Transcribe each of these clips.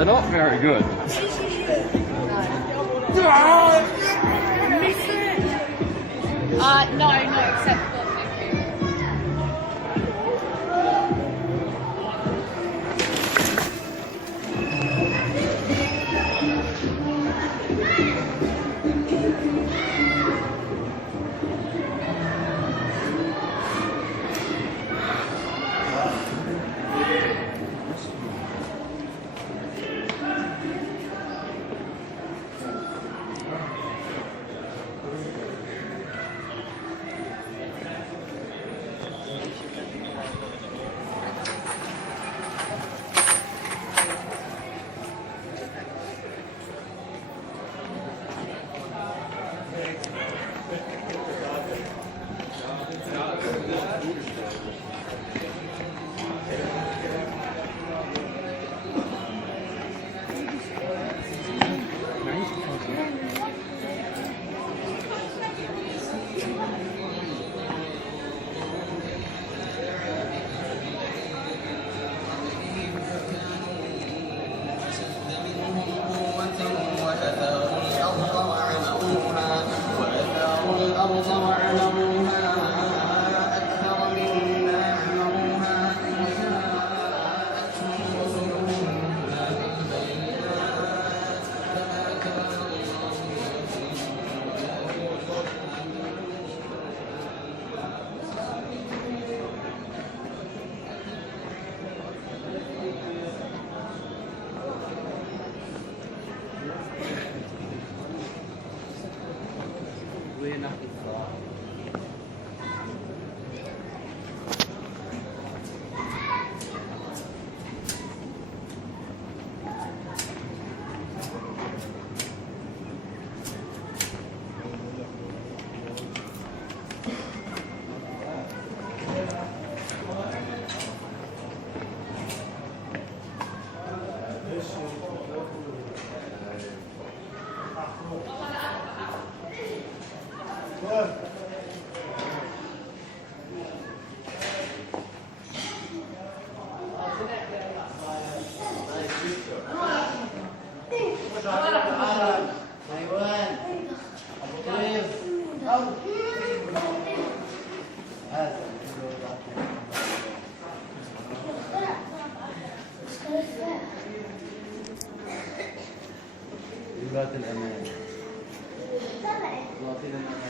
They're not very good. No, not acceptable. Thank you. ذات الأمان. ذات الأمان.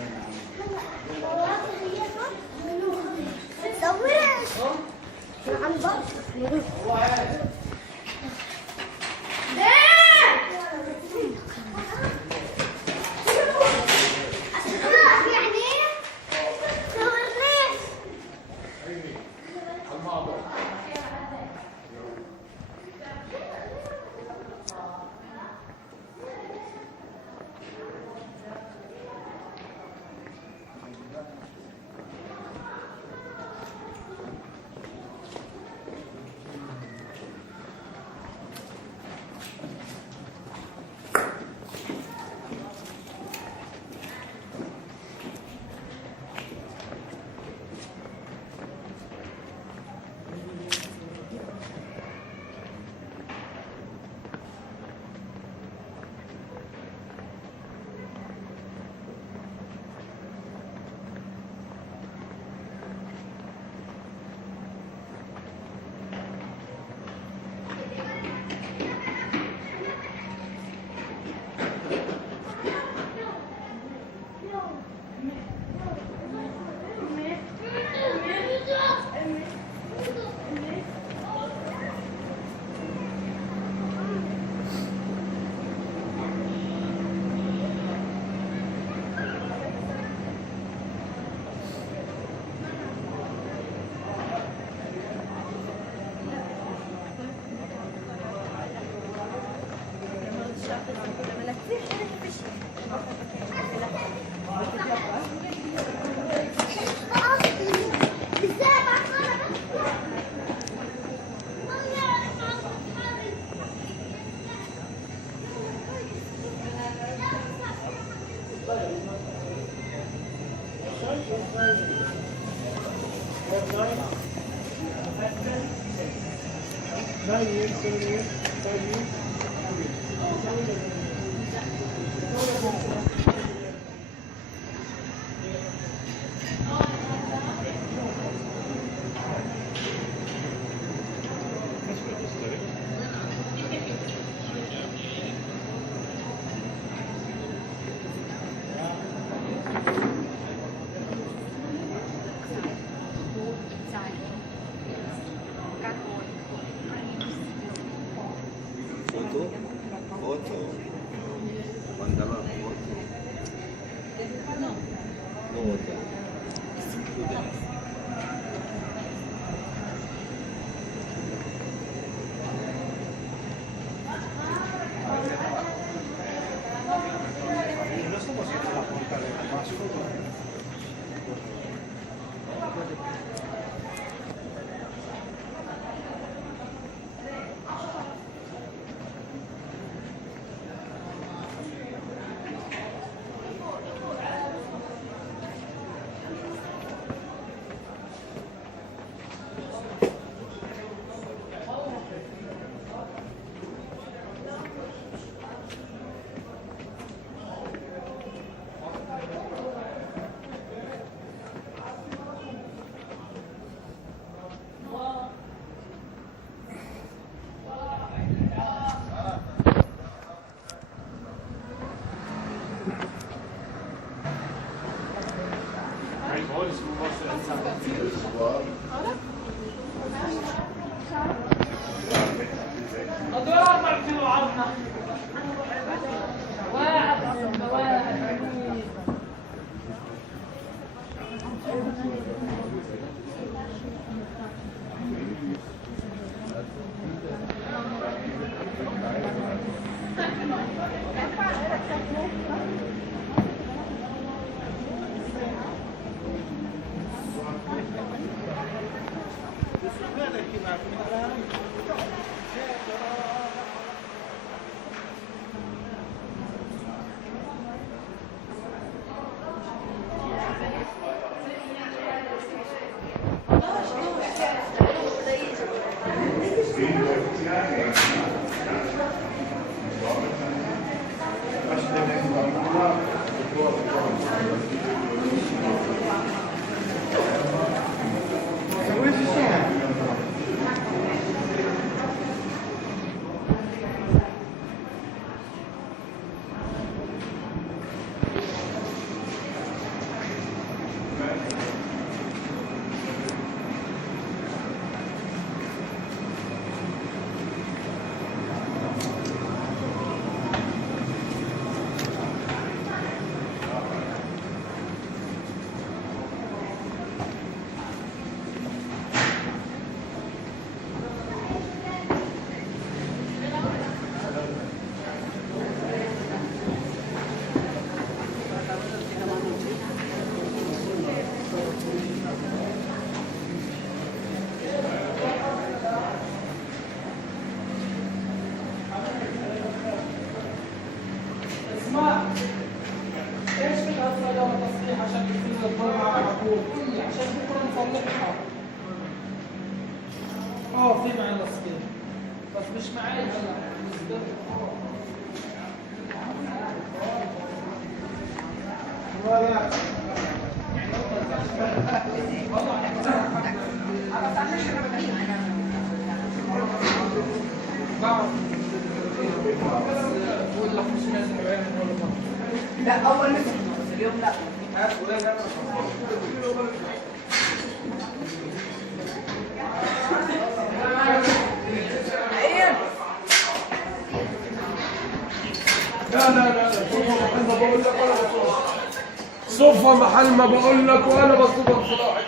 في معانا سبير بس مش معايا السبير. لا اول مثل اليوم لا صفة محل ما بقول لك وانا بصفة بصراحة.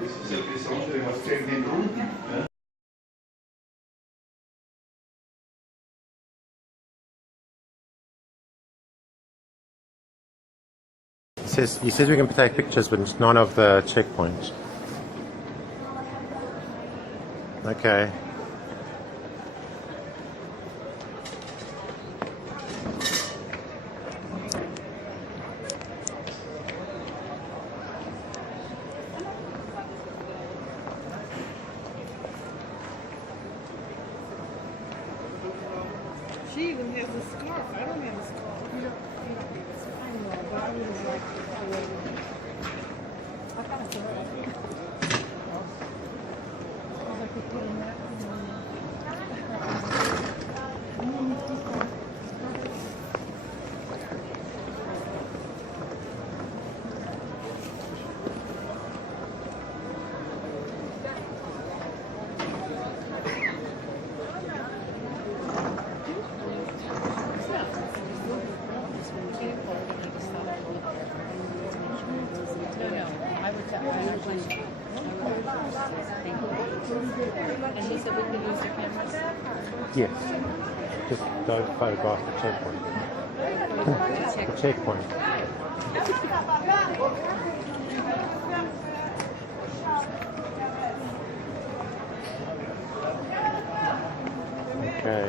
Das ist ja Besondere, was fällt denn unten? He says we can take pictures, but none of the checkpoints. Okay. She even has a scarf. I don't have a scarf. It's fine, but I would have liked it. I thought so. I could put in that. And he said we could use the cameras. Yes. Just don't photograph the checkpoint. The checkpoint. Okay.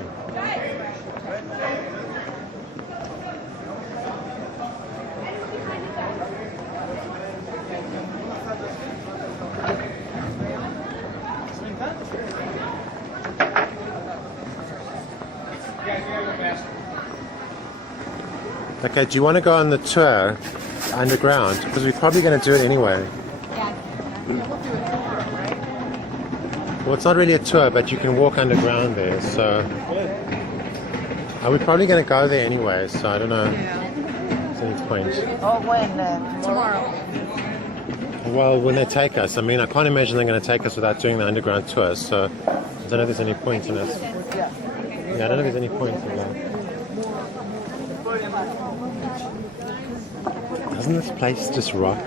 Okay, do you want to go on the tour underground? Because we're probably going to do it anyway. Yeah, we'll do a tour, right? Well, it's not really a tour, but you can walk underground there, so... We're probably going to go there anyway, so I don't know. There's any point. Oh, when? Tomorrow. Well, when they take us, I mean, I can't imagine they're going to take us without doing the underground tour, so I don't know if there's any point in it. Yeah. Yeah, I don't know if there's any point in that. Doesn't this place just rock?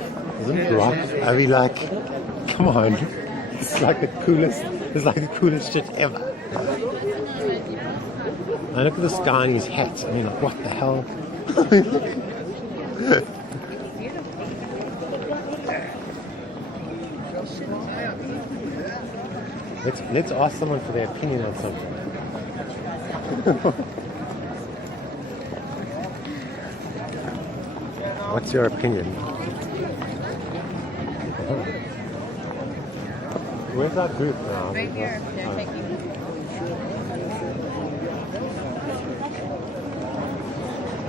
Doesn't it rock? I mean, like, come on. It's like the coolest shit ever. And look at this guy in his hat. I mean, like, what the hell? Let's ask someone for their opinion on something. What's your opinion? Where's our group now? Right here. They're taking.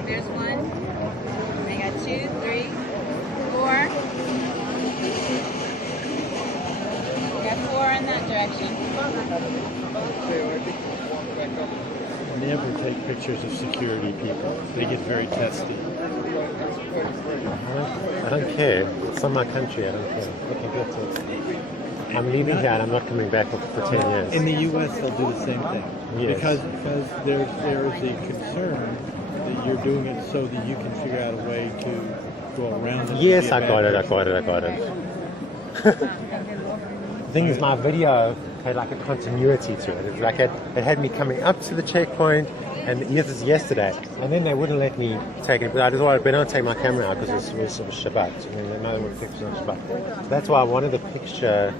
There's one. I got 2, 3, 4. I got 4 in that direction. Never take pictures of security people. They get very testy. I don't care. It's not my country. I don't care. Okay, that's it. I'm leaving here and I'm not coming back for 10 years. In the U.S., they'll do the same thing. Yes. Because there is a concern that you're doing it so that you can figure out a way to go around it. Yes, I got it. The thing is, my video had like a continuity to it. It's like it had me coming up to the checkpoint, and this is yesterday, and then they wouldn't let me take it. But I just wanted, better not take my camera out because it was Shabbat. I mean, they know what pictures on Shabbat. That's why I wanted the picture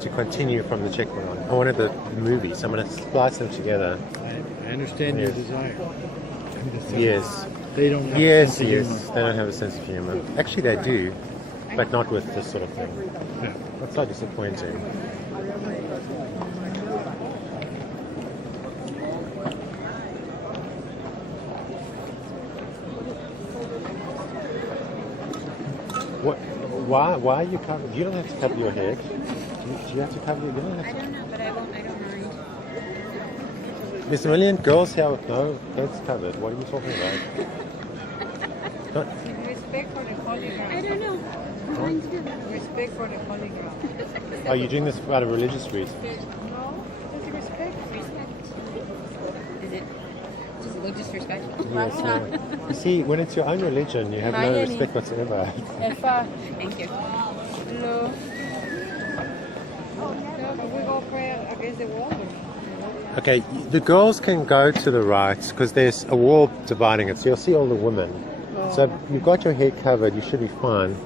to continue from the checkpoint on. I wanted the movie, so I'm going to splice them together. I understand your desire. Yes. They don't have a Yes, sense of yes. humor. They don't have a sense of humor. Actually, they do, but not with this sort of thing. Yeah. That's so disappointing. What? Why are you covered? You don't have to cover your head. Do you have to cover your head? I don't know, but I don't mind. There's a million girls here with no heads covered. What are you talking about? Respect for the polygram. I don't know. Respect for the polygram. Are you doing this out of religious reasons? No, just respect. Is it? Does it look disrespectful? Yes. You see, when it's your own religion, you have no respect whatsoever. Thank you. Hello. No, but we go pray against the wall. Okay, the girls can go to the right because there's a wall dividing it, so you'll see all the women. So you've got your head covered, you should be fine.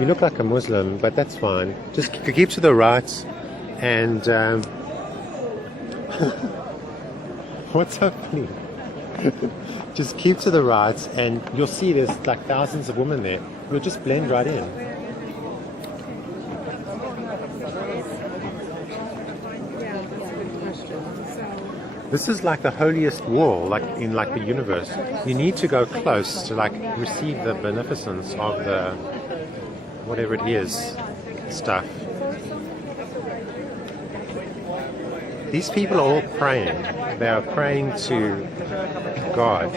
You look like a Muslim, but that's fine. Just keep to the right and... what's so funny? Just keep to the right and you'll see there's like thousands of women there. You'll just blend right in. This is like the holiest wall, like in like the universe. You need to go close to like receive the beneficence of the whatever it is stuff. These people are all praying. They are praying to God.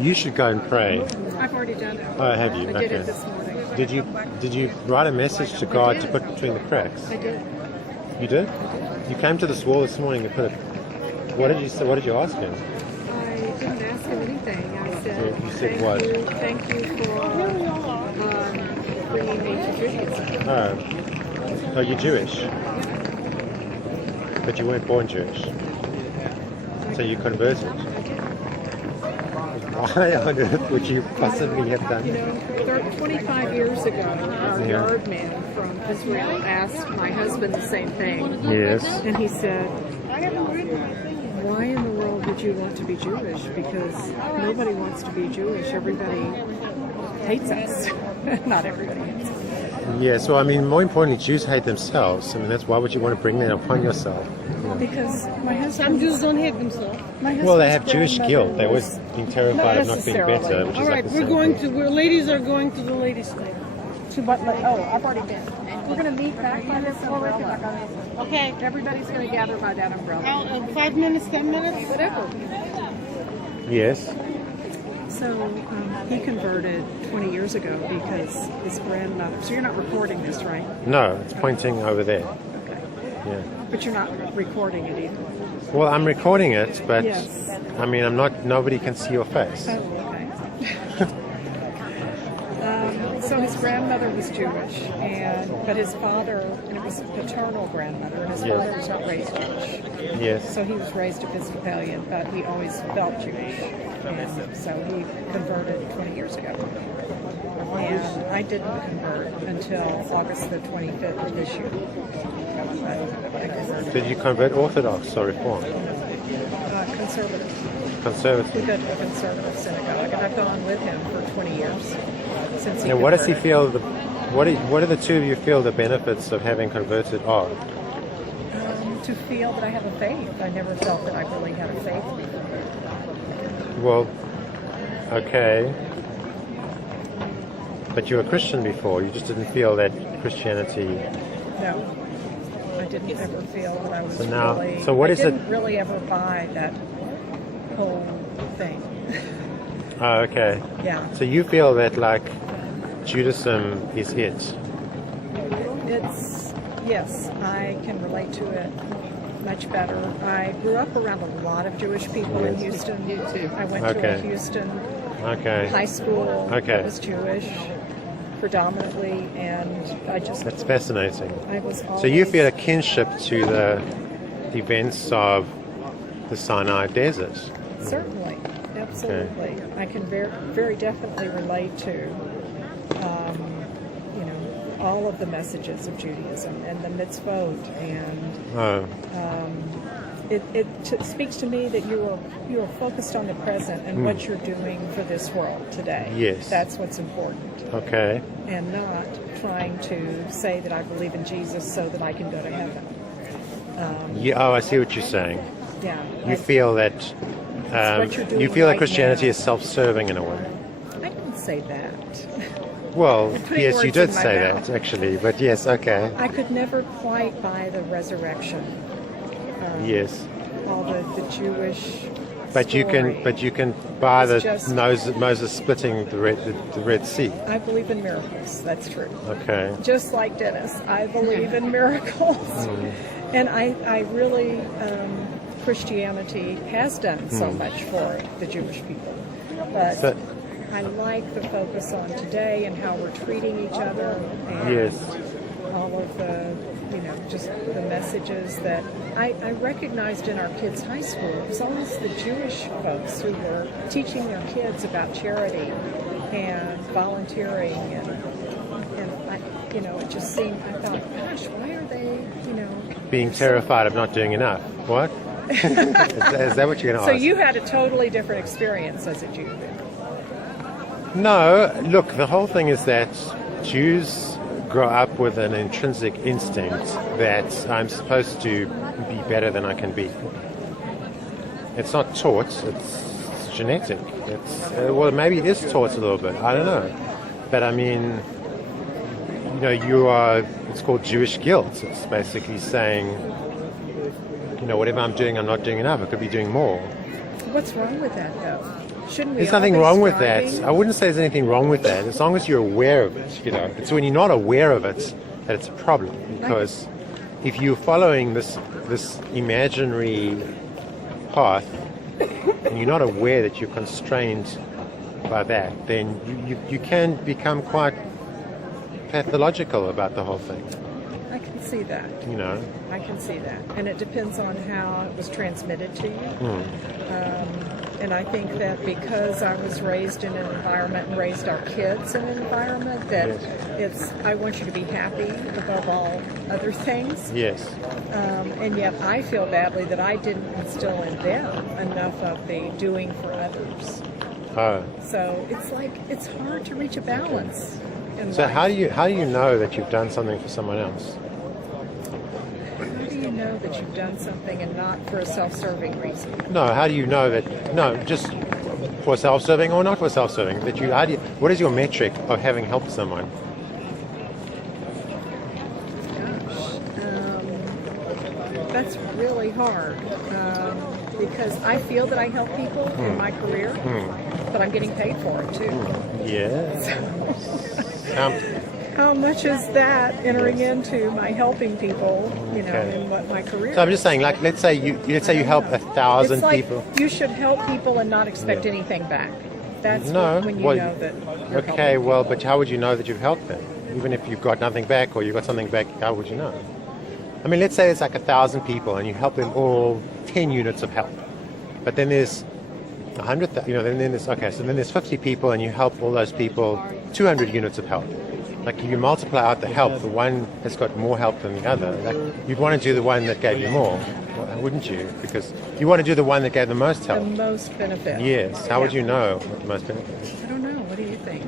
You should go and pray. I've already done it. Oh, have you? I did it this morning. Did you write a message to God to put between the cracks? I did. You did? You came to this wall this morning and put it. What did you say? What did you ask him? I didn't ask him anything. I said, You said what? Thank you for bringing me to Judaism. Oh, you're Jewish, but you weren't born Jewish, so you converted. Why on earth would you possibly have done You that? know, 25 years ago, our yard man from Israel asked my husband the same thing. Yes. And he said, why in the world would you want to be Jewish? Because nobody wants to be Jewish. Everybody hates us. Not everybody hates us. Yeah, so I mean, more importantly, Jews hate themselves. I mean, that's why would you want to bring that upon yourself? Because my husband... Some Jews don't hate themselves. Well, they have Jewish guilt. They always being terrified of not being better, which is All right, like the we're same going thing. to, ladies are going to the ladies' thing. I've already been. We're going to meet back by this umbrella. Okay. Everybody's going to gather by that umbrella. 5 minutes, 10 minutes? Whatever. Yes. So he converted 20 years ago because his grandmother... So you're not recording this, right? No, it's pointing over there. Okay. Yeah. But you're not recording it either. Well, I'm recording it, but Yes. I mean, I'm not. Nobody can see your face. Oh, okay. grandmother was Jewish, but his father, and it was paternal grandmother, and his Yes. father was not raised Jewish. Yes. So he was raised Episcopalian, but he always felt Jewish. And so he converted 20 years ago. And I didn't convert until August the 25th of this year. I converted. Did you convert Orthodox or Reform? Conservative. We Conservative. go to a conservative synagogue, and I've gone with him for 20 years since he And what does he converted. feel? What do the two of you feel the benefits of having converted are? To feel that I have a faith. I never felt that I really had a faith before. Well, okay. But you were a Christian before. You just didn't feel that Christianity. No, I didn't ever feel that I was So now- really. so what I is it- didn't really ever buy that whole thing. Oh, okay. Yeah, So you feel that like Judaism is it? it's yes, I can relate to it much better. I grew up around a lot of Jewish people in Houston. You too. I went to a Okay. Houston Okay. high school Okay. that was Jewish predominantly, and I just That's fascinating. I was always, So you feel a kinship to the events of the Sinai Desert. certainly, absolutely. I can very definitely relate to all of the messages of Judaism and the mitzvot, and Oh, it speaks to me that you are focused on the present and what you're doing for this world today. Yes. That's what's important, okay. and not trying to say that I believe in Jesus so that I can go to heaven. Yeah, oh, I see what you're saying. Yeah, You feel that what you're doing you feel that right Christianity now. is self-serving in a way. I didn't say that. Well, putting yes, you words did in my say mouth. that actually, but yes, okay. I could never quite buy the resurrection. Yes, All the Jewish. but you story. can buy It's the just- Moses splitting the Red Sea. I believe in miracles. That's true. Okay. Just like Dennis, I believe in miracles, and I really Christianity has done so much for the Jewish people, but So- I like the focus on today and how we're treating each other, and Yes. all of the just the messages that I recognized in our kids' high school. It was always the Jewish folks who were teaching their kids about charity and volunteering, and it just seemed, I thought, gosh, why are they, Being terrified of not doing enough. What? Is that what you're going to So ask? you had a totally different experience as a Jew. No, look, the whole thing is that Jews grow up with an intrinsic instinct that I'm supposed to be better than I can be. It's not taught, it's genetic. It's well, maybe it is taught a little bit, I don't know. But I mean, it's called Jewish guilt. It's basically saying, whatever I'm doing, I'm not doing enough. I could be doing more. What's wrong with that, though? Shouldn't we There's all nothing be wrong with striving? that. I wouldn't say there's anything wrong with that, as long as you're aware of it. It's when you're not aware of it that it's a problem. Because if you're following this imaginary path and you're not aware that you're constrained by that, then you can become quite pathological about the whole thing. I can see that. I can see that. And it depends on how it was transmitted to you. And I think that because I was raised in an environment and raised our kids in an environment that I want you to be happy above all other things. Yes. And yet I feel badly that I didn't instill in them enough of the doing for others. Oh. So it's hard to reach a balance. So how do you know that you've done something for someone else? How do you know that you've done something and not for a self-serving reason? No, how do you know that? No, just for self-serving or not for self-serving. What is your metric of having helped someone? Gosh, that's really hard because I feel that I help people in my career, but I'm getting paid for it too. Yeah. How much is that entering into my helping people, Okay. in what my career So I'm just is? saying, like, let's say you help 1,000 It's like people. you should help people and not expect Yeah. anything back. That's No, when you well, know that you're Okay, helping well, people. but how would you know that you've helped them? Even if you've got nothing back or you've got something back, how would you know? I mean, let's say it's like 1,000 people and you help them all 10 units of help. But then there's 100, then there's, okay, so then there's 50 people and you help all those people 200 units of help. Like if you multiply out the help, the one has got more help than the other. Like you'd want to do the one that gave you more, wouldn't you? Because you want to do the one that gave the most The help. most benefit. Yes. How would you know what the most benefit is? I don't know. What do you think?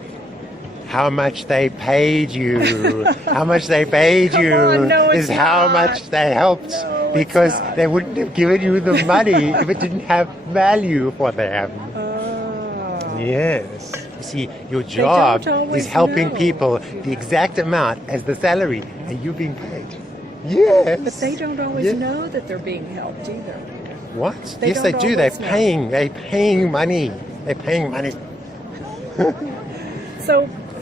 How much they paid you. How much they paid you on, no, is it's how not. much they helped. No, it's Because not. they wouldn't have given you the money if it didn't have value for them. Oh. Yes. You see, your job don't always is helping know. people the exact amount as the salary, and you're being paid. Yes. But they don't always Yeah. know that they're being helped either. What? They Yes, they don't do. They're always know. paying. They're paying money. They're paying money.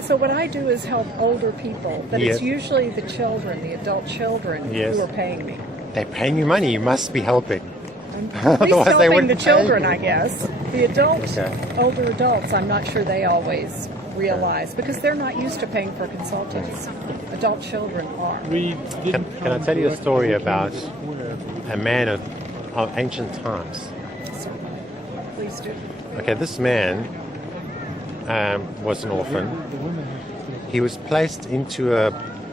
So what I do is help older people, but Yes. it's usually the children, the adult children, Yes. who are paying me. They're paying you money. You must be helping. At least Otherwise they helping the wouldn't pay children, you. I guess. The adults, Okay. older adults, I'm not sure they always realize because they're not used to paying for consultants. Adult children are. We didn't Can I come tell you a directly story from about the square, but we a man of ancient times? So, please do. Okay, this man was an orphan. the woman has to He was placed into a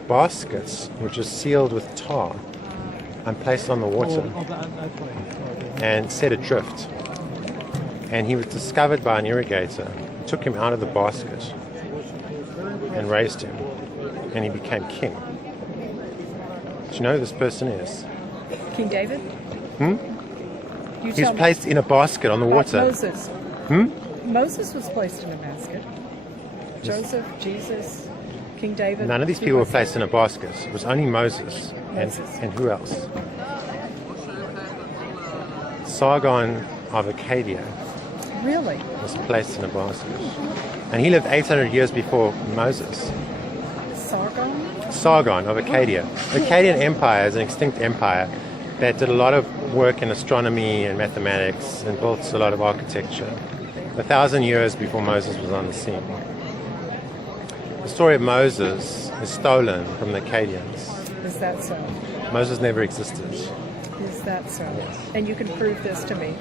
basket which was sealed with tar and placed on the water that's why. and set adrift. And he was discovered by an irrigator, took him out of the basket and raised him, and he became king. Do you know who this person is? King David? Hmm? You He tell was me placed in a basket on the about water. Moses. Hmm? Moses was placed in a basket. Joseph, Jesus, King David. None of these who people were was placed in a basket. It was only Moses. Moses. And who else? Sargon of Acadia it? Really? was placed in a basket. And he lived 800 years before Moses. Sargon? Sargon of Acadia. The Akkadian Empire is an extinct empire that did a lot of work in astronomy and mathematics and built a lot of architecture 1,000 years before Moses was on the scene. The story of Moses is stolen from the Akkadians. Is that so? Moses never existed. Is that so? And you can prove this to me.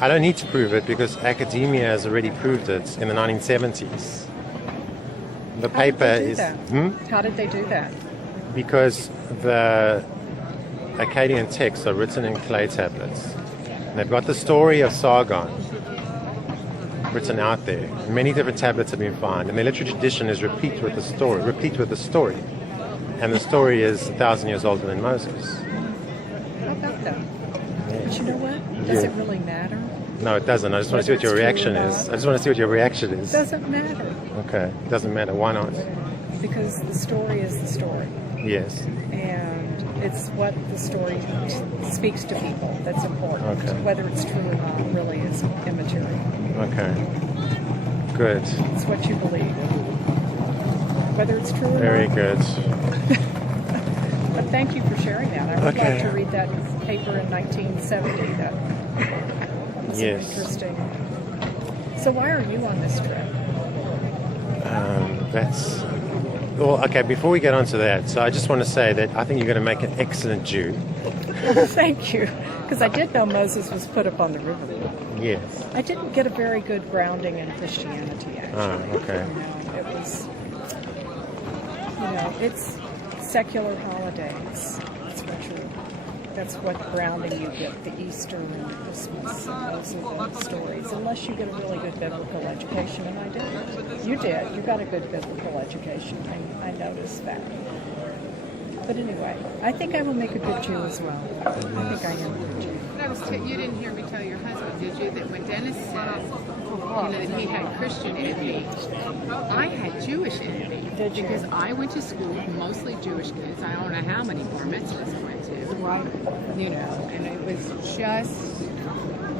I don't need to prove it because academia has already proved it in the 1970s. The How did paper they do is that? How did they do that? because the Akkadian texts are written in clay tablets. And they've got the story of Sargon written out there. Many different tablets have been found, and the literary tradition is repeat with the story. And the story is 1,000 years older than Moses. How about that? But you know what? Does Yeah. it really matter? No, it doesn't. I just want to see what your Whether it's true reaction or is. not. I just want to see what your reaction It is. doesn't matter Okay, it doesn't matter. Why not? because the story is the story. Yes. And it's what the story speaks to people that's important. Okay. Whether it's true or not really is immaterial. Okay. Good. It's what you believe. Whether it's true or Very not. good. But thank you for sharing that. I would Okay. like to read that paper in 1970. That was Yes. interesting. So why are you on this trip? That's. Well, okay, before we get on to that, so I just want to say that I think you're going to make an excellent Jew. Thank you. Because I did know Moses was put up on the river. Yes. I didn't get a very good grounding in Christianity, actually. Oh, okay. It was, it's secular holidays. That's what grounding you get, the Easter and the Christmas, and those are the stories. Unless you get a really good biblical education, and I did. You did. You got a good biblical education. I noticed that. But anyway, I think I will make a good Jew as well. I think I am a good Jew. You didn't hear me tell your husband, did you, that when Dennis said, that he had Christian envy, I had Jewish envy. Did you? Because I went to school with mostly Jewish kids. I don't know how many bar mitzvahs I went to. Right. And it was just,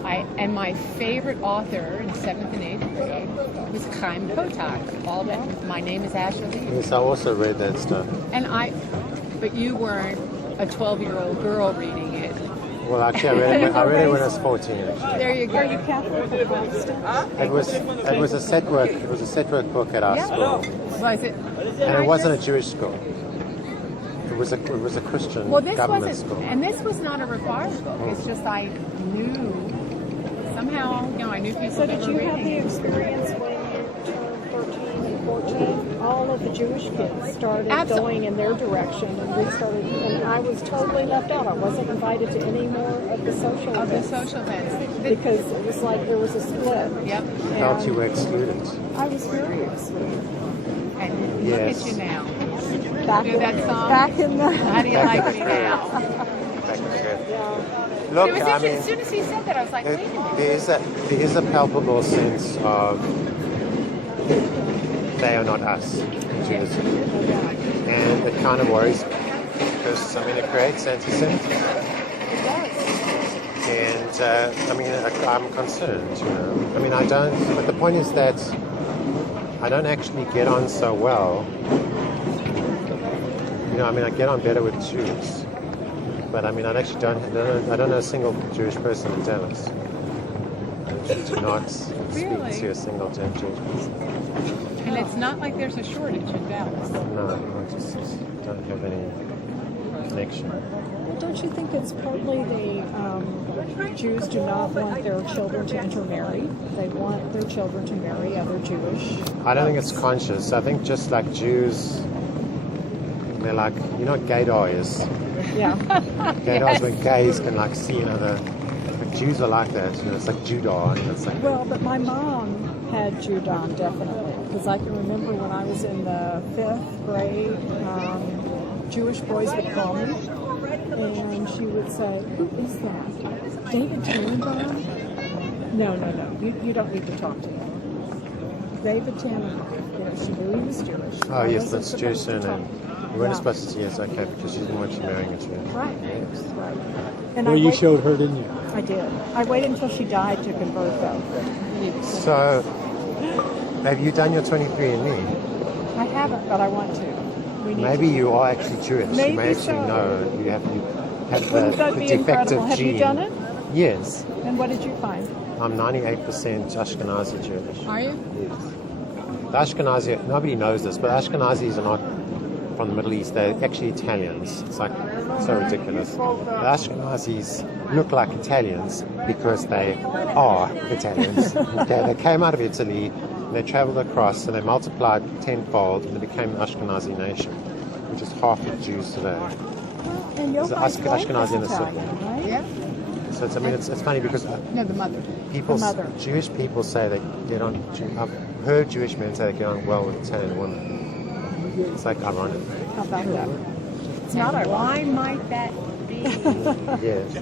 and my favorite author in 7th and 8th grade was Chaim Potok. All that, My Name is Asher Lee. Yes, I also read that stuff. But you weren't a 12-year-old girl reading it. Well, actually, I read it when I was 14. Actually. There you Are you go. Catholic or Protestant? It was a set work. It was a set work book at our school, Was it? and it wasn't a Jewish school. It was a Christian Well, this government wasn't, school. and this was not a required book. It's just I knew somehow, I knew people So that did were you have the reading. experience when you turned 13 and 14? All of the Jewish kids started Absolutely. going in their direction, and we started, and I was totally left out. I wasn't invited to any more of the social Of the events social events. because it was like there was a split. Yep. Felt you were excluded. I was furious. And Yes. look at you now. Back Do that song? Back in the. How do you like me now? Look, It was I interesting. mean, As soon as he said that, I was like, wait a minute. there is a palpable sense of they are not us in Judaism, and it kind of worries me because I mean it creates anti-Semitism. And I mean I'm concerned. I mean I don't. But the point is that I don't actually get on so well. I mean I get on better with Jews. But I mean, I actually don't know a single Jewish person in Dallas. I do not speak Really? to a single Jewish person. And it's not like there's a shortage in Dallas. No, I just don't have any connection. Well, don't you think it's partly the Jews do not want their children to intermarry? They want their children to marry other Jewish. I don't think it's conscious. I think just like Jews, they're like, you know what gaydar is? Yeah. Gaydar is when gays can like see another. But Jews are like that. It's like Judah. And it's like, Well, but my mom had Judon definitely, because I can remember when I was in the 5th grade, Jewish boys would call me, and she would say, "Who is that? David Tannenbaum?" No. You don't need to talk to him. David Tannenbaum. Yes, she knew he was Jewish. oh I yes, wasn't that's Jewish supposed to surname. talk. You weren't Yeah. supposed to. Yes, okay, because she didn't want you marrying a Jew. Right. Yes. Right. And Well, I you wait- showed her, didn't you? I did. I waited until she died to convert though. So, have you done your 23andMe? I haven't, but I want to. We need Maybe to. you are actually Jewish. You Maybe may actually so. know you have Wouldn't that the be defective incredible? Have gene. you done it? Yes. And what did you find? I'm 98% Ashkenazi Jewish. Are you? Yes. The Ashkenazi, nobody knows this, but Ashkenazis are not from the Middle East. They're actually Italians. It's like so ridiculous. The Ashkenazis look like Italians because they are Italians. Okay, they came out of Italy, they traveled across, and they multiplied tenfold, and they became an Ashkenazi nation, which is half the Jews today. And It's Yochai's wife Ashkenazi is in the Italian, right? Yeah. So it's funny because No, the mother. people, The mother. Jewish people say they get on. I've heard Jewish men say they get on well with Italian women. It's like ironic. How about that? It's not ironic. Why might that be? Yes.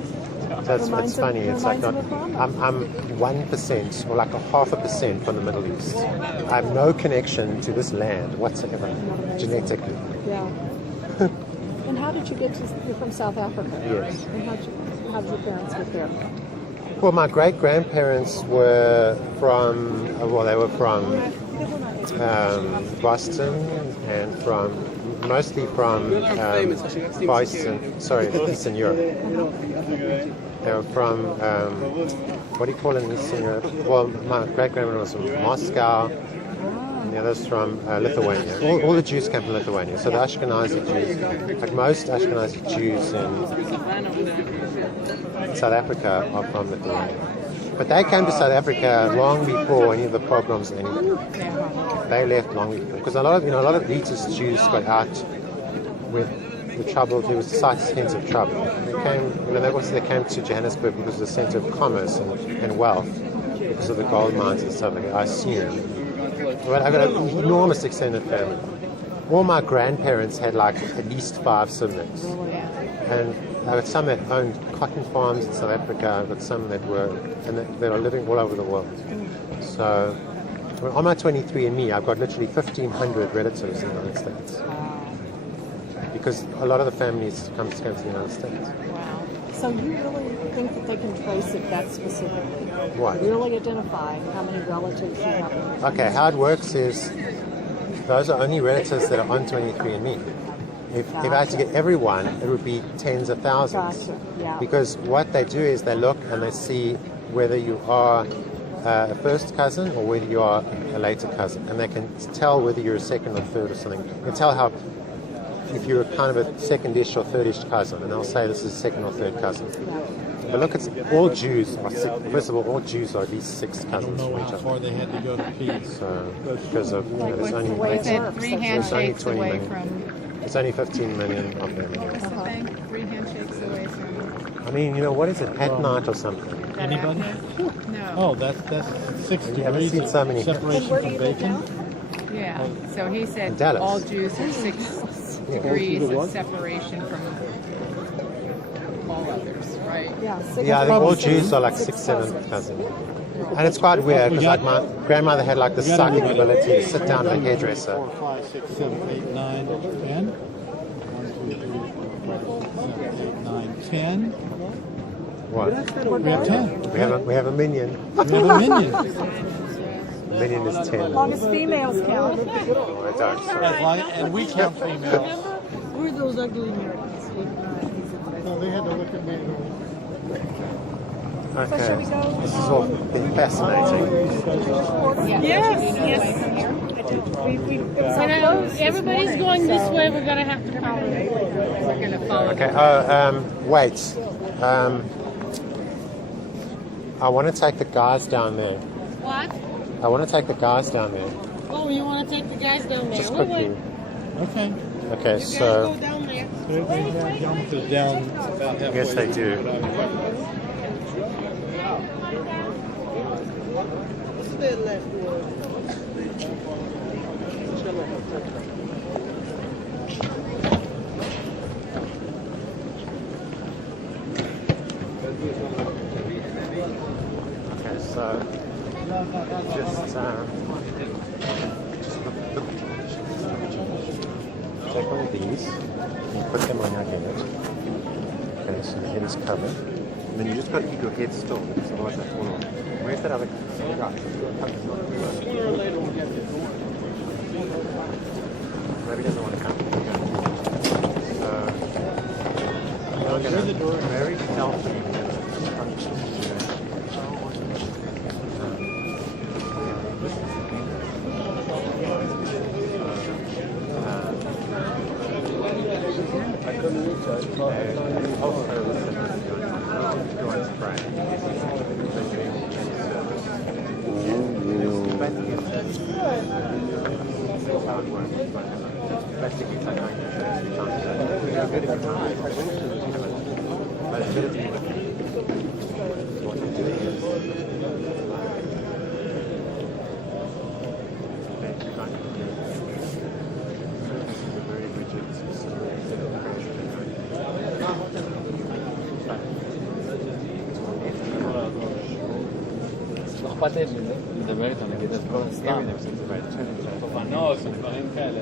So it's Reminds funny. him- It's like reminds him of Rama. I'm 1% or like a 0.5% from the Middle East. I have no connection to this land whatsoever, genetically. Yeah. And how did you get to? You're from South Africa. Yes. And how did your parents get there? Well, my great grandparents were from. Well, they were from Boston and mostly from Eastern Europe. They were from, what do you call it in Eastern Europe? Well, my great-grandmother was from Moscow, and the others from Lithuania. All the Jews came from Lithuania. So the Ashkenazi Jews, like most Ashkenazi Jews in South Africa are from Lithuania. But they came to South Africa long before any of the pogroms and anything. They left long before. Because a lot of elitist Jews got out with the trouble. There was signs of trouble. They came, they came to Johannesburg because of the centre of commerce and wealth, because of the gold mines and stuff like that, I assume. But I've got an enormous extended family. All my grandparents had like at least 5 siblings. And I got some that owned cotton farms in South Africa. I've got some that were, and they are living all over the world. So on my 23andMe, I've got literally 1,500 relatives in the United States. Because a lot of the families come to the United States. Wow. So you really think that they can trace it that specifically? What? Really identify how many relatives you have? Okay, how it works is those are only relatives that are on 23andMe. If I had to get everyone, it would be tens of thousands. Gotcha. Yeah. Because what they do is they look and they see whether you are a first cousin or whether you are a later cousin, and they can tell whether you're a second or third or something. They can tell how if you're kind of a secondish or thirdish cousin, and they'll say this is second or third cousin. But look, it's all Jews are first of all Jews are at least 6 I don't cousins know from each how other. far they had to go to pee. So because of there's only He said 3 only handshakes 20 away million. from. There's only 15 million of them. What's the thing? 3 handshakes away from. I mean, you know, what is it? At night or something? Anybody? No. Oh, that's 6 You haven't degrees seen so many. separation from bacon. Yeah. So he said Dallas. all Jews are 6 degrees of separation from all others, right? Yeah. Yeah, I think all Jews are like 6, 7 cousins. And it's quite weird because like my grandmother had like the psychic ability to sit down at a hairdresser. 4, 5, 6, 7, 8, 9, 10. 1, 2, 3, 4, 5, 6, 7, 8, 9, 10. What? We have 10. We have a minion. We have a minion. Minion is 10. As long as females count. Oh, I don't. Sorry. As long, and we count females. We're those ugly Americans. No, they had to look at me. Okay. shall we go, This has all been fascinating. Everybody's going this way. We're gonna have to follow. We're going to follow. Okay. Wait. I want to take the guys down there. What? I want to take the guys down there. Oh, you want to take the guys down there? Just quickly. Okay. Okay, Go so down there. Jump is down about halfway. yes, they do. Okay, so just take one of these and put them on your head. Okay, so the head is covered. And then you just got to keep your head still because otherwise they fall off. Where's that other guy? Maybe he doesn't want to come. So I'm going to very stealthily אכפת לי לדבר איתם, נגיד, אז בואו סתם. תובנות, דברים כאלה.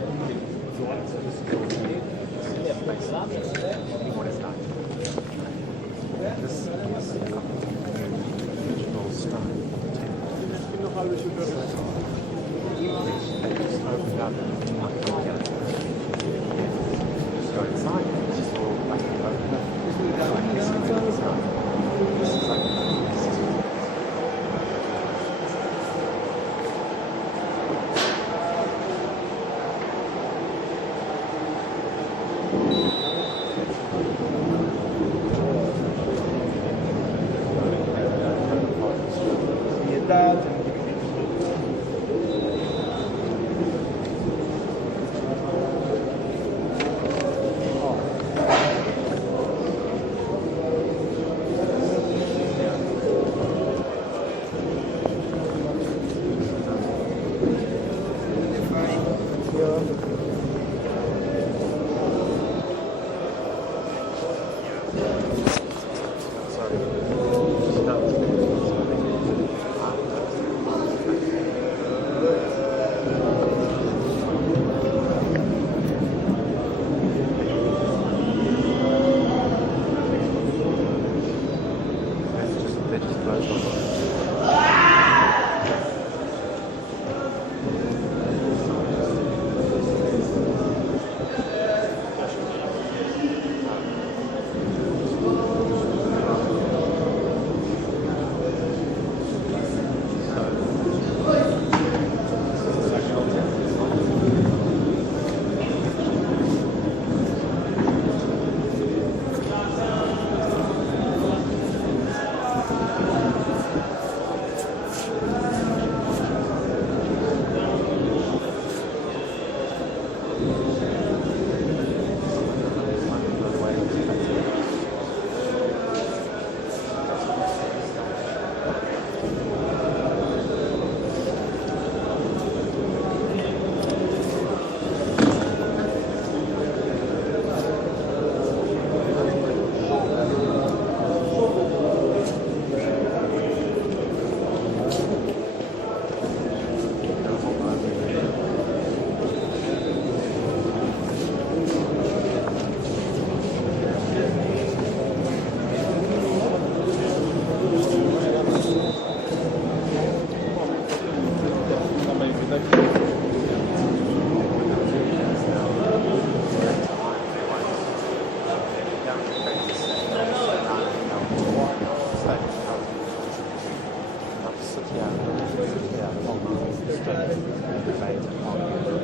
debate and arguing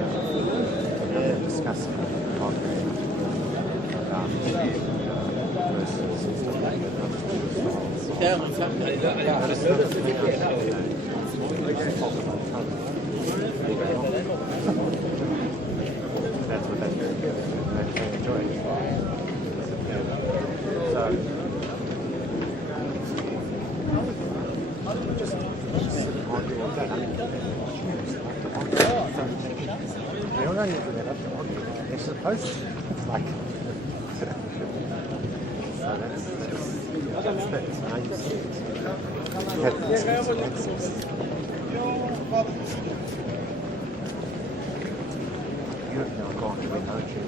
and discussing arguing about versus stuff like that, not just I just don't think I should talk about that's what they're doing. They enjoy it. So just argue all that. I mean, they don't need to get up to argue. They're supposed to. Like, so that's it. So now you see it. You have access. You have now gone to the country.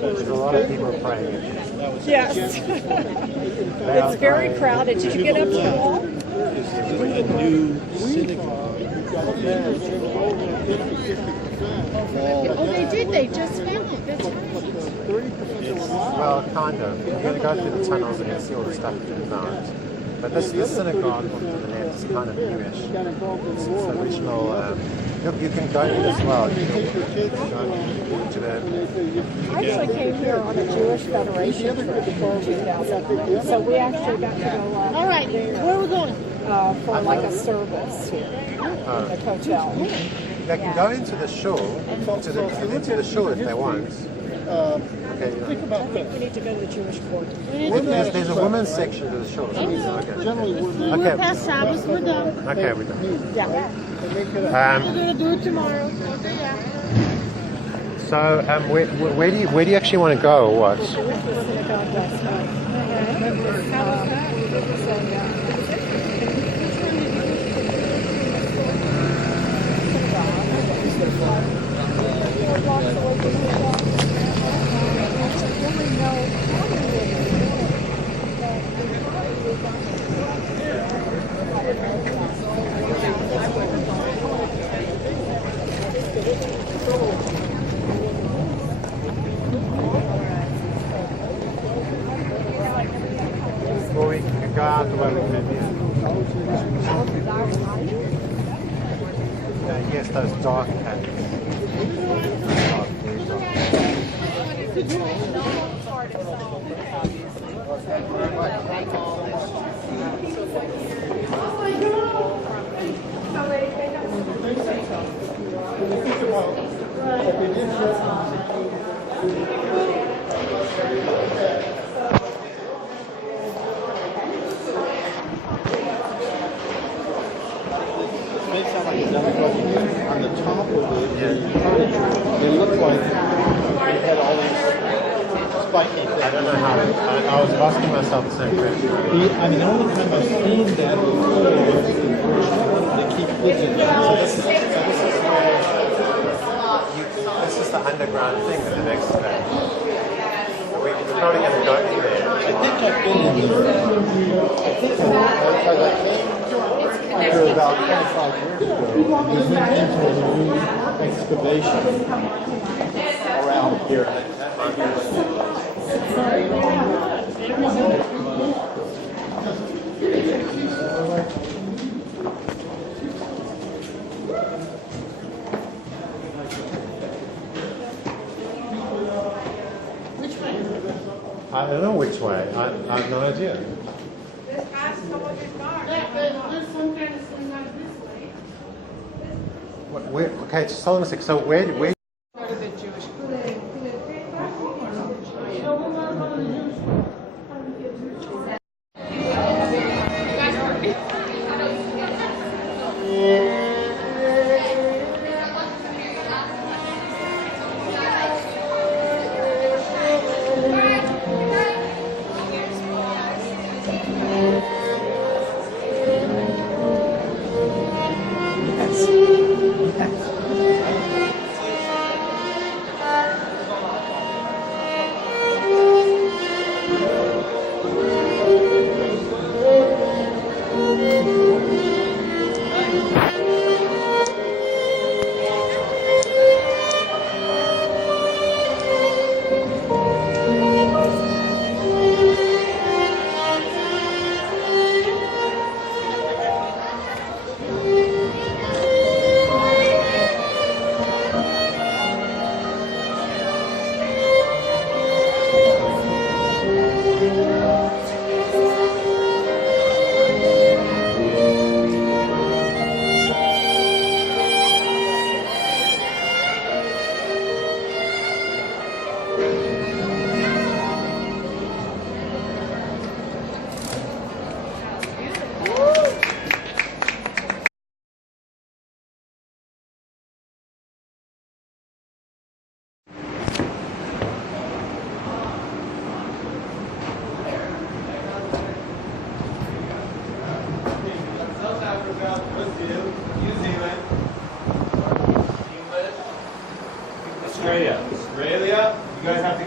There's a lot of people praying. Yes. It's very crowded. Did you get up to the wall? A new synagogue. Oh, they did. They just found it. That's right. Well, kind of. You're going to go through the tunnels and you'll see all the stuff tonight. But this synagogue to the left is kind of newish. It's original. You can go in as well. You can go to the. I actually came here on a Jewish Federation trip in 2000. So we actually got to go All right, where are we going? for like a service here at the hotel. They can go into the shore, into the shore if they want. Okay, We need to go to the Jewish court. there's a women's section to the shore. So We're past Shabbos, we're done. Okay, we're done. Yeah. We're gonna do it tomorrow. Okay, yeah. So, where do you actually want to go, or what? We went to the synagogue last night. Well, we can go out the way we came in. Yes, those dark cabins. Dark, very dark. On the top of the furniture, it looked like they had all these spiky things. I don't know how. I was asking myself the same question. I mean, the only time I've seen that before was in they keep looking at This is the underground thing that they've excavated. We're probably going to go in there. I think I've been in there. I think because I came here about 25 years ago. We went into a new excavation around here. I don't know which way. I have no idea. There's some kind of swing out this way. Okay, just hold on a sec. So where? Part of the Jewish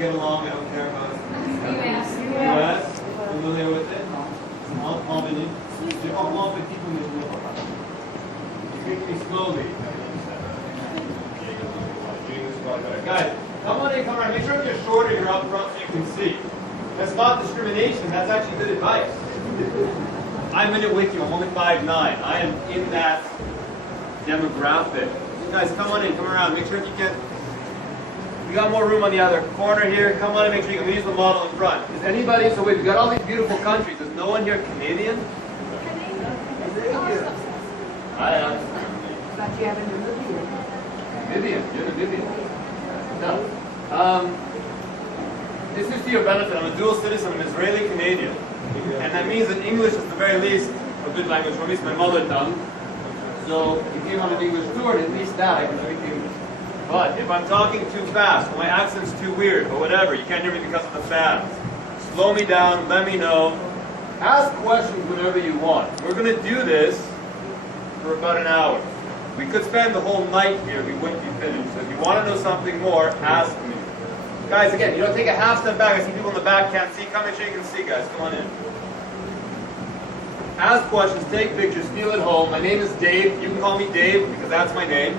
get along, I don't care about it. US. Familiar with it? How many? Speak me slowly. Guys, come on in, come around. Make sure if you're shorter, you're up front so you can see. That's not discrimination, that's actually good advice. I'm in it with you, I'm only 5'9". I am in that demographic. Guys, come on in, come around. Make sure if you can. We got more room on the other corner here. Come on and make sure you can use the model in front. Is anybody, so we've got all these beautiful countries. Is no one here Canadian? I am. But you haven't been living here. Vivian, you're the Vivian. No. This is to your benefit. I'm a dual citizen, I'm Israeli Canadian. And that means that English is at the very least a good language, or at least my mother tongue. So if you on an English tour, at least that I can speak English. But if I'm talking too fast, or my accent's too weird, or whatever, you can't hear me because of the fans. Slow me down, let me know. Ask questions whenever you want. We're going to do this for about an hour. We could spend the whole night here, we wouldn't be finished. So if you want to know something more, ask me. Guys, again, you don't take a half step back. I see people in the back can't see. Come and sure you can see, guys. Come on in. Ask questions, take pictures, feel at home. My name is Dave. You can call me Dave because that's my name.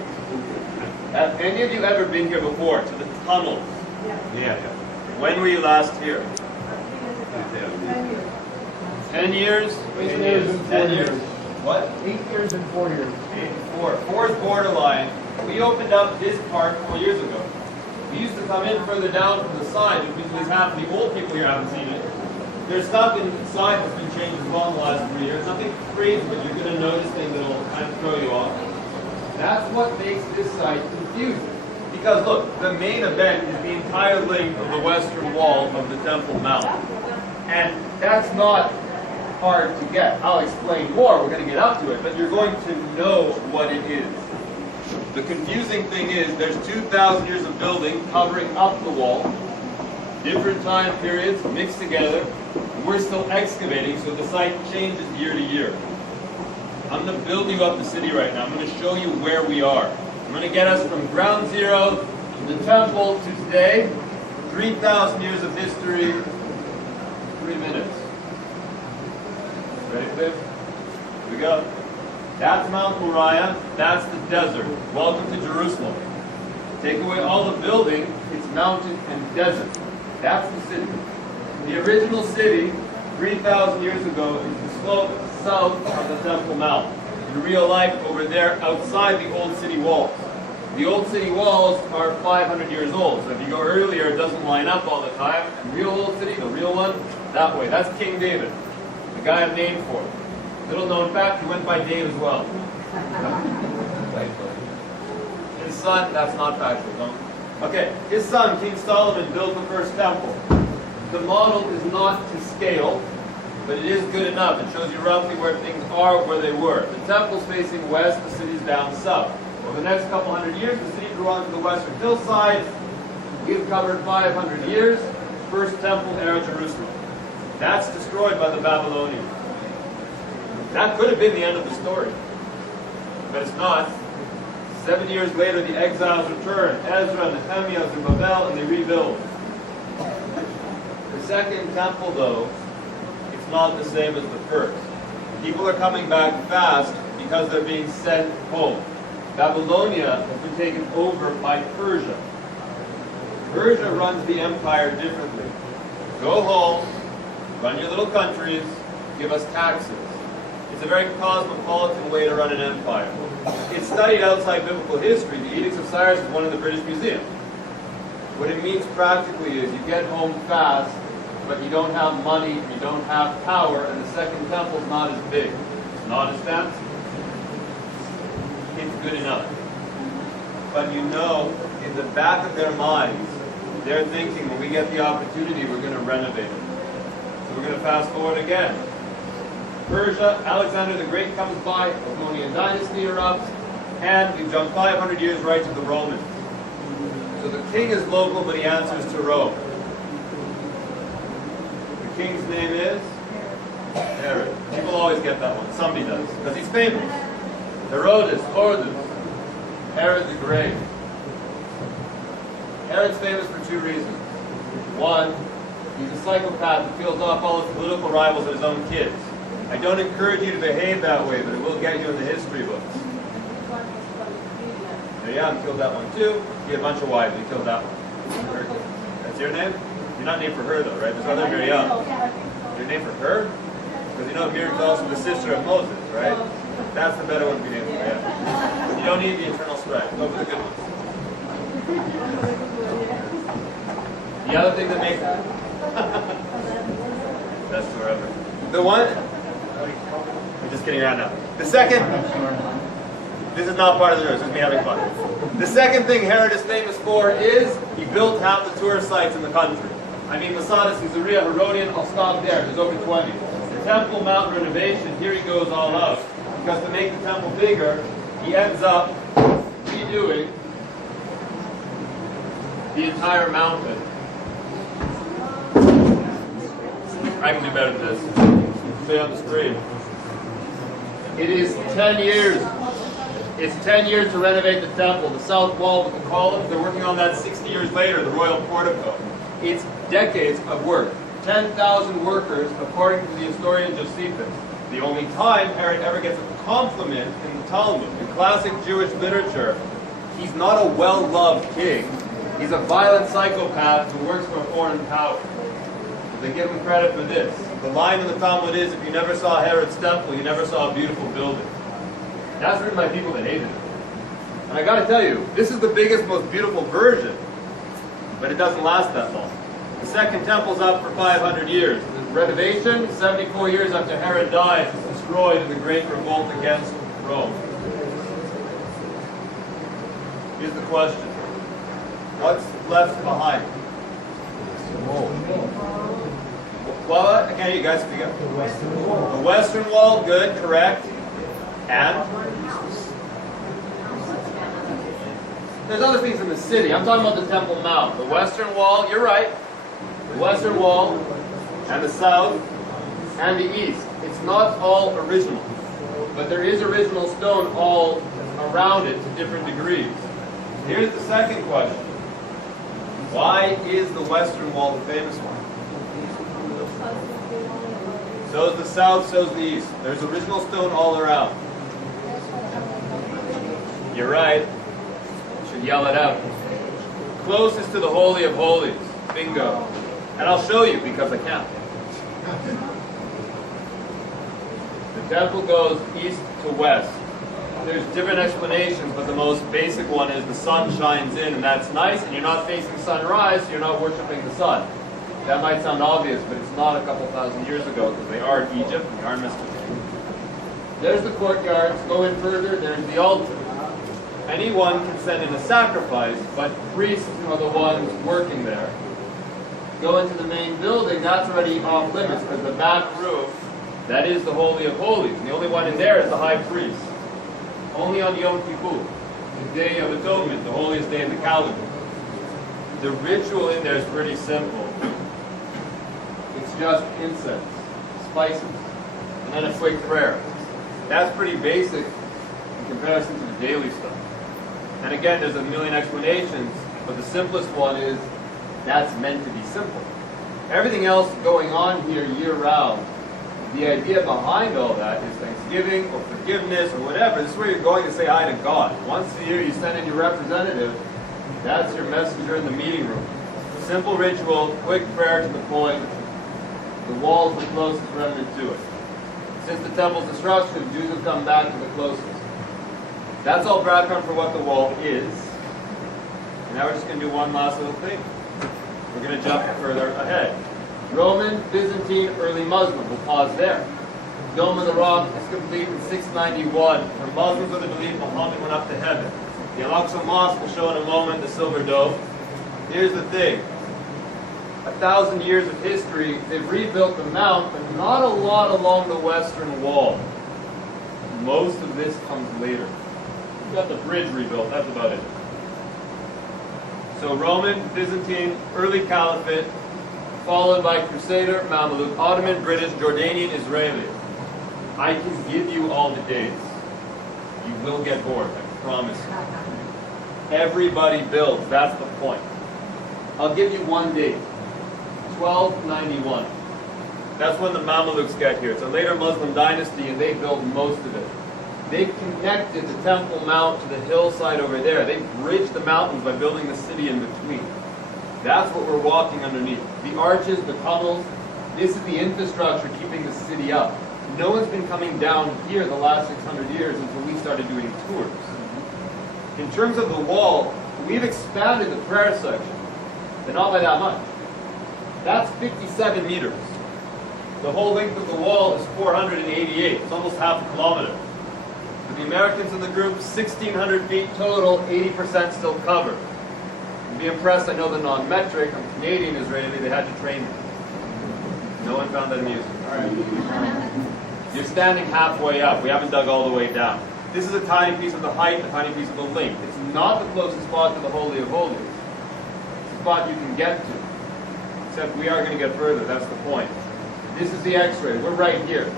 Have any of you ever been here before, to the tunnels? Yeah. When were you last here? 10 years? 8 years and 4 years. What? 8 years and 4 years. 8 and 4. 4 is borderline. We opened up this part 4 years ago. We used to come in further down from the side, which means half the old people here haven't seen it. There's stuff inside that's been changed as well in the last 3 years. Nothing crazy, but you're going to notice things that will kind of throw you off. That's what makes this site confusing. Because look, the main event is the entire length of the western wall of the Temple Mount. And that's not hard to get. I'll explain more, we're going to get up to it, but you're going to know what it is. The confusing thing is there's 2,000 years of building covering up the wall, different time periods mixed together. We're still excavating, so the site changes year to year. I'm going to build you up the city right now. I'm going to show you where we are. I'm going to get us from ground zero to the temple to today. 3,000 years of history, 3 minutes. Ready, babe? Here we go. That's Mount Moriah. That's the desert. Welcome to Jerusalem. Take away all the building, it's mountain and desert. That's the city. The original city, 3,000 years ago, is the slope south of the Temple Mount. In real life, over there, outside the old city walls. The old city walls are 500 years old, so if you go earlier, it doesn't line up all the time. The real old city, the real one, that way. That's King David, the guy I'm named for. Little known fact, he went by Dave as well. His son, that's not factual, no? Okay, his son, King Solomon, built the first temple. The model is not to scale, but it is good enough. It shows you roughly where things are, where they were. The temple's facing west, the city's down south. Over the next couple hundred years, the city grew onto the western hillside. We've covered 500 years. First temple era Jerusalem. That's destroyed by the Babylonians. That could have been the end of the story, but it's not. 7 years later, the exiles return. Ezra, Nehemiah, Zerubbabel, and they rebuild. The second temple, though, it's not the same as the first. People are coming back fast because they're being sent home. Babylonia has been taken over by Persia. Persia runs the empire differently. Go home, run your little countries, give us taxes. It's a very cosmopolitan way to run an empire. It's studied outside biblical history. The Edicts of Cyrus is one in the British Museum. What it means practically is you get home fast, but you don't have money, you don't have power, and the second temple's not as big. It's not as fancy. It's good enough. But you know, in the back of their minds, they're thinking, when we get the opportunity, we're going to renovate it. So we're going to fast forward again. Persia, Alexander the Great comes by, Babylonian dynasty erupts, and we jump 500 years right to the Romans. So the king is local, but he answers to Rome. The king's name is Herod. People always get that one. Somebody does, because he's famous. Herodes, Herod the Great. Herod's famous for 2 reasons. One, he's a psychopath who kills off all his political rivals and his own kids. I don't encourage you to behave that way, but it will get you in the history books. Miriam killed that one too. He had a bunch of wives. He killed that one. That's your name? You're not named for her though, right? There's other Miriam. You're named for her? Because you know Miriam is also the sister of Moses, right? That's the better one to be named for. Yeah. You don't need the eternal strife. Go for the good ones. The other thing that makes that's forever. The one I'm just kidding around now. The second, this is not part of the news, this is me having fun. The second thing Herod is famous for is he built half the tourist sites in the country. I mean, Masada, Caesarea, Herodian, I'll stop there, there's over 20. The Temple Mount renovation, here he goes all out. Because to make the temple bigger, he ends up redoing the entire mountain. I can do better than this. Stay on the screen. It is 10 years. It's 10 years to renovate the temple. The south wall with the columns, they're working on that 60 years later, the royal portico. It's decades of work. 10,000 workers, according to the historian Josephus. The only time Herod ever gets a compliment in the Talmud, in classic Jewish literature, he's not a well-loved king. He's a violent psychopath who works for a foreign power. They give him credit for this. The line in the Talmud is, if you never saw Herod's temple, you never saw a beautiful building. That's written by people that hated it. And I gotta tell you, this is the biggest, most beautiful version, but it doesn't last that long. The second temple's up for 500 years. The renovation, 74 years after Herod died, was destroyed in the Great Revolt against Rome. Here's the question. What's left behind? What? I can't hear you guys speak up. The Western Wall, good, correct. And? There's other things in the city. I'm talking about the Temple Mount. The Western Wall, you're right. The Western Wall, and the South, and the East. It's not all original. But there is original stone all around it to different degrees. Here's the second question. Why is the Western Wall the famous one? So is the South, so is the East. There's original stone all around. You're right. You should yell it out. Closest to the Holy of Holies. Bingo. And I'll show you because I can. The temple goes east to west. There's different explanations, but the most basic one is the sun shines in, and that's nice, and you're not facing sunrise, so you're not worshiping the sun. That might sound obvious, but it's not a couple thousand years ago, because they are in Egypt, and they are Mesopotamia. There's the courtyards. Go in further, there's the altar. Anyone can send in a sacrifice, but priests are the ones working there. Go into the main building, that's already off limits, because the back roof, that is the Holy of Holies, and the only one in there is the high priest. Only on Yom Kippur, the Day of Atonement, the holiest day in the calendar. The ritual in there is pretty simple. It's just incense, spices, and then a quick prayer. That's pretty basic in comparison to the daily stuff. And again, there's a million explanations, but the simplest one is that's meant to be simple. Everything else going on here year-round, the idea behind all that is thanksgiving or forgiveness or whatever. This is where you're going to say hi to God. Once a year you send in your representative. That's your messenger in the meeting room. Simple ritual, quick prayer to the point. The wall's the closest remnant to it. Since the temple's destruction, Jews have come back to the closest. That's all background for what the wall is. And now we're just going to do one last little thing. We're going to jump further ahead. Roman, Byzantine, early Muslim. We'll pause there. Dome of the Rock is complete in 691. For Muslims are the belief Muhammad went up to heaven. The Al-Aqsa Mosque will show in a moment the silver dome. Here's the thing. 1,000 years of history, they've rebuilt the mount, but not a lot along the western wall. Most of this comes later. We've got the bridge rebuilt, that's about it. So Roman, Byzantine, early Caliphate, followed by Crusader, Mamluk, Ottoman, British, Jordanian, Israeli. I can give you all the dates. You will get bored, I promise you. Everybody builds, that's the point. I'll give you one date. 1291. That's when the Mamelukes get here. It's a later Muslim dynasty, and they built most of it. They connected the Temple Mount to the hillside over there. They bridged the mountains by building the city in between. That's what we're walking underneath. The arches, the tunnels, this is the infrastructure keeping the city up. No one's been coming down here the last 600 years until we started doing tours. In terms of the wall, we've expanded the prayer section, but not by that much. That's 57 meters. The whole length of the wall is 488. It's almost half a kilometer. For the Americans in the group, 1,600 feet total, 80% still covered. You'd be impressed, I know the non-metric. I'm Canadian Israeli, they had to train me. No one found that amusing. All right. You're standing halfway up. We haven't dug all the way down. This is a tiny piece of the height, a tiny piece of the length. It's not the closest spot to the Holy of Holies. It's a spot you can get to. Except we are going to get further, that's the point. This is the X-ray. We're right here.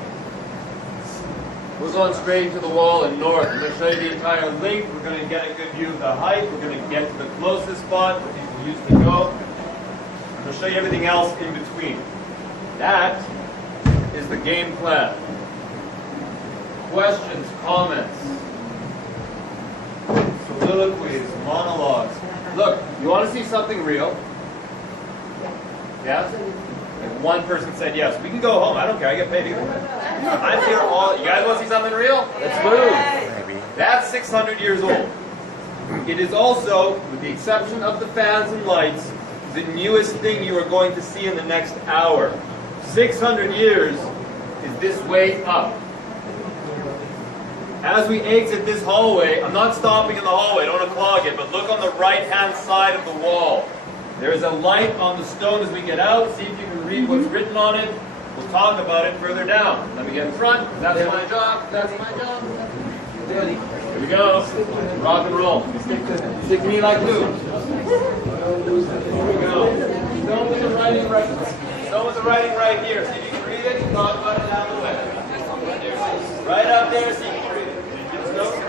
We're going straight to the wall in north. I'm going to show you the entire length. We're going to get a good view of the height. We're going to get to the closest spot where people used to go. I'm going to show you everything else in between. That is the game plan. Questions, comments, soliloquies, monologues. Look, you want to see something real? Yes? If one person said yes, we can go home. I don't care. I get paid either way. I'm here all. You guys want to see something real? Let's move. That's 600 years old. It is also, with the exception of the fans and lights, the newest thing you are going to see in the next hour. 600 years is this way up. As we exit this hallway, I'm not stopping in the hallway, I don't want to clog it, but look on the right-hand side of the wall. There is a light on the stone as we get out. See if you can read what's written on it. We'll talk about it further down. Let me get in front. That's my job. That's my job. Here we go. Rock and roll. Stick to me like glue. Here we go. Stone with the writing right here. See if you can read it. We'll talk about it down the way. Right up there. See if you can read it. Let's go.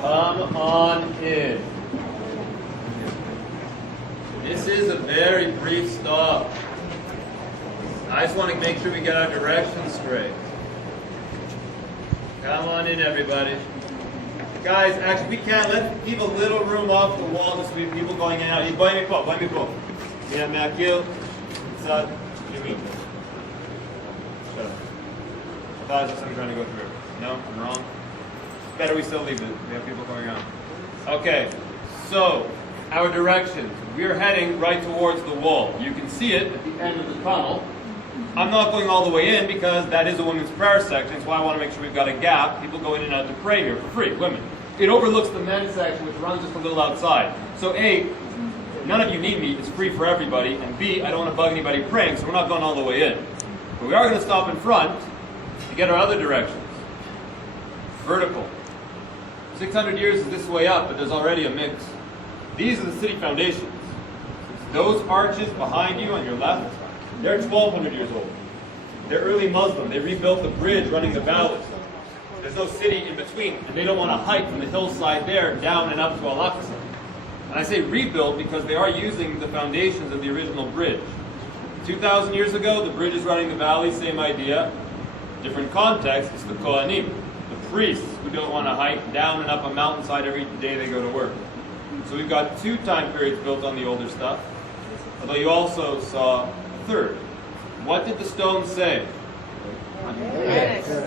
Come on in. This is a very brief stop. I just want to make sure we get our directions straight. Come on in, everybody. Guys, actually, we can't. Let's leave a little room off the wall just so we have people going in and out. Boy me po. Yeah, Makil. Sad. Jimmy. Shut up. I thought it was something trying to go through. No, I'm wrong. Better we still leave it. We have people going on. Okay, so our directions. We're heading right towards the wall. You can see it at the end of the tunnel. I'm not going all the way in because that is a women's prayer section, so I want to make sure we've got a gap. People go in and out to pray here for free, women. It overlooks the men's section, which runs just a little outside. So A, none of you need me. It's free for everybody. And B, I don't want to bug anybody praying, so we're not going all the way in. But we are going to stop in front to get our other directions. Vertical. 600 years is this way up, but there's already a mix. These are the city foundations. Those arches behind you on your left, they're 1,200 years old. They're early Muslim. They rebuilt the bridge running the valley. There's no city in between, and they don't want to hike from the hillside there down and up to Al-Aqsa. And I say rebuilt because they are using the foundations of the original bridge. 2,000 years ago, the bridge is running the valley, same idea. Different context, it's the Kohanim, the priests who don't want to hike down and up a mountainside every day they go to work. So we've got two time periods built on the older stuff, although you also saw a third. What did the stone say?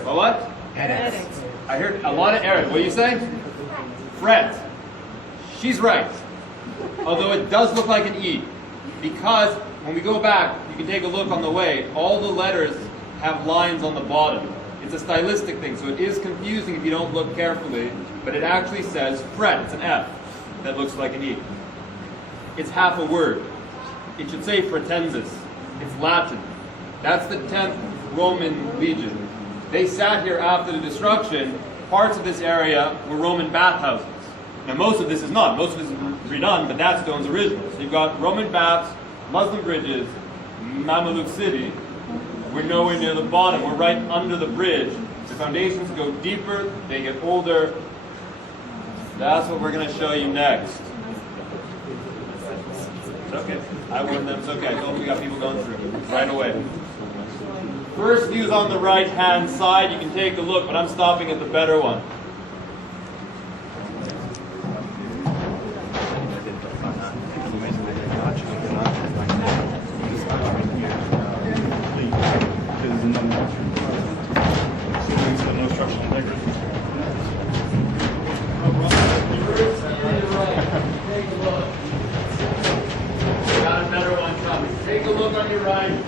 Well, what? I heard a lot of Arabic. What are you saying? Fret. She's right. Although it does look like an E. Because when we go back, you can take a look on the way. All the letters have lines on the bottom. It's a stylistic thing, so it is confusing if you don't look carefully, but it actually says fret. It's an F that looks like an E. It's half a word. It should say pretensus. It's Latin. That's the 10th Roman legion. They sat here after the destruction. Parts of this area were Roman bathhouses. Now most of this is not. Most of this is redone, but that stone's original. So you've got Roman baths, Muslim bridges, Mamluk city. We're nowhere near the bottom. We're right under the bridge. The foundations go deeper. They get older. That's what we're going to show you next. It's okay. I warned them. It's okay. I told them we got people going through right away. First view's on the right-hand side. You can take a look, but I'm stopping at the better one. Got a better one coming. Take a look on your right.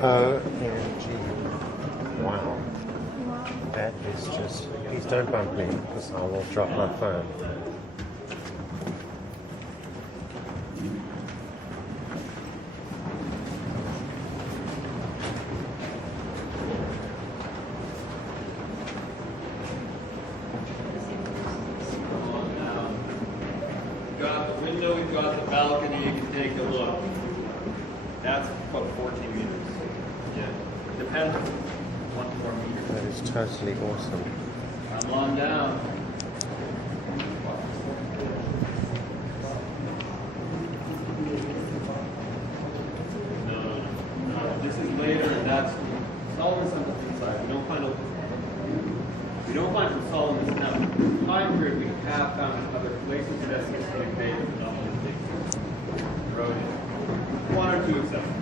OMG. Wow. That is just... Please don't bump me, because I will drop my phone. We've got the window, we've got the balcony, you can take a look. That's about 14 meters. Yeah. Depends. 1 to 4 meters. That is totally awesome. Come on down. No. This is later, and that's Solomon's inside. We don't find from Solomon's now. Time period, we have found other places that has been made of eroded. 1 or 2 exceptions.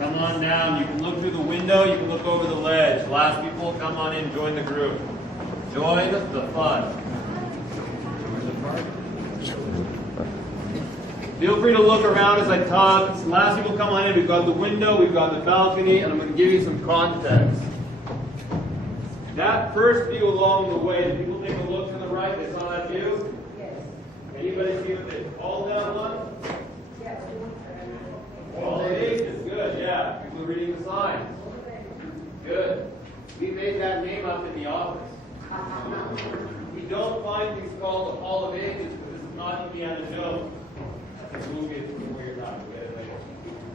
Come on down. You can look through the window. You can look over the ledge. Last people, come on in. Join the group. Join the fun. Feel free to look around as I talk. Last people, come on in. We've got the window. We've got the balcony. And I'm going to give you some context. That first view along the way, did people take a look to the right? They saw that view? Yes. Anybody see what they called that one? Yes. All ages, good, yeah. People are reading the signs. Good. We made that name up in the office. We don't find things called the Hall of Ages because this is not Indiana Jones. We'll get to where you're not.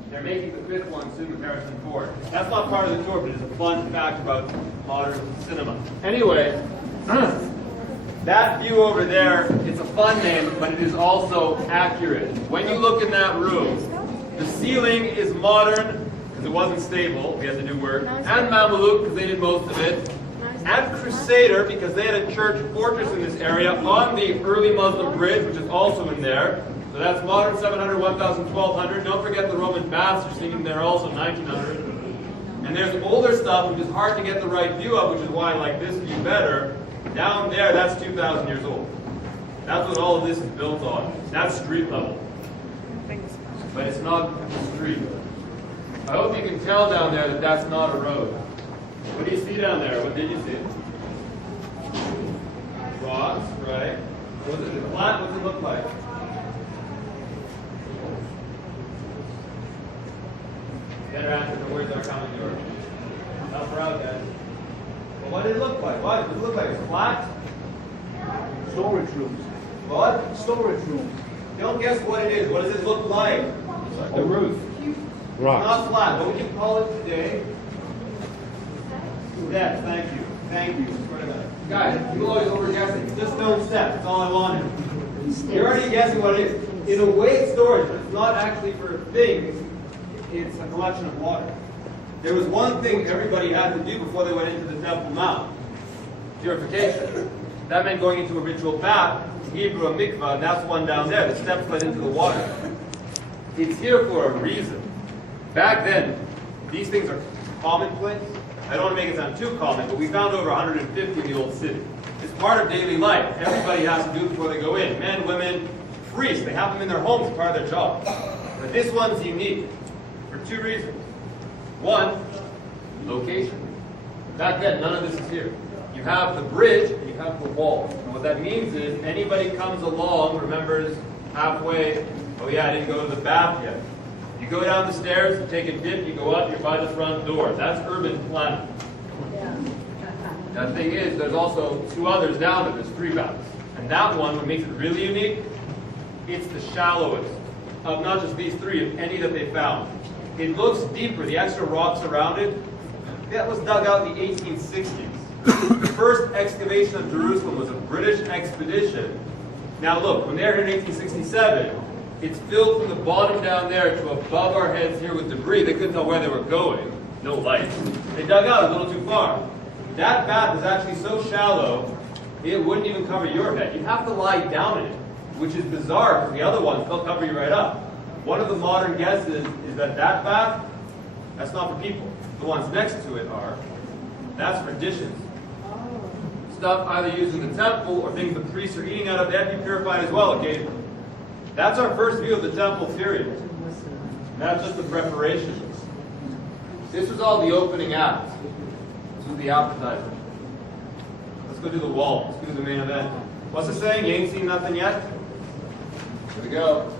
They're making the 5th one soon with Harrison Ford. That's not part of the tour, but it's a fun fact about modern cinema. Anyway, that view over there, it's a fun name, but it is also accurate. When you look in that room, the ceiling is modern, because it wasn't stable, we had to do work, and Mamluk, because they did most of it, and Crusader, because they had a church fortress in this area on the early Muslim bridge, which is also in there. So that's modern 700, 1000, 1200. Don't forget the Roman baths are seen there also, 1900. And there's older stuff, which is hard to get the right view of, which is why I like this view better. Down there, that's 2,000 years old. That's what all of this is built on. That's street level. But it's not a street. I hope you can tell down there that that's not a road. What do you see down there? What did you see? Rocks, right? Was it flat? What does it look like? Better answer the words are coming, George. Help her out, guys. Well, what did it look like? What does it look like? Flat? Storage rooms. What? Storage rooms. Don't guess what it is. What does it look like? Like the roof. Right. Not flat. What would you call it today? Steps. Thank you. Thank you. Swear to God. Guys, people always over-guessing. Just don't step. That's all I wanted. You're already guessing what it is. In a way, it's storage, but it's not actually for things. It's a collection of water. There was one thing everybody had to do before they went into the Temple Mount. Purification. That meant going into a ritual bath, Hebrew, a mikvah, and that's one down there. The steps led into the water. It's here for a reason. Back then, these things are commonplace. I don't want to make it sound too common, but we found over 150 in the old city. It's part of daily life. Everybody has to do it before they go in. Men, women, priests, they have them in their homes as part of their job. But this one's unique for two reasons. One, location. Back then, none of this is here. You have the bridge and you have the wall. And what that means is anybody comes along, remembers halfway, oh yeah, I didn't go to the bath yet. You go down the stairs, you take a dip, you go up, you're by the front door. That's urban planning. The thing is, there's also two others down there. There's three baths. And that one, what makes it really unique, it's the shallowest of not just these three, of any that they found. It looks deeper. The extra rocks around it, that was dug out in the 1860s. The first excavation of Jerusalem was a British expedition. Now look, when they were here in 1867, it's filled from the bottom down there to above our heads here with debris. They couldn't tell where they were going. No lights. They dug out a little too far. That bath is actually so shallow, it wouldn't even cover your head. You'd have to lie down in it, which is bizarre because the other ones, they'll cover you right up. One of the modern guesses is that that bath, that's not for people. The ones next to it are. That's for dishes. Stuff either used in the temple or things the priests are eating out of, they have to be purified as well occasionally. That's our first view of the temple period. That's just the preparations. This was all the opening act. This was the appetizer. Let's go do the wall. Let's go do the main event. What's the saying? You ain't seen nothing yet? Here we go.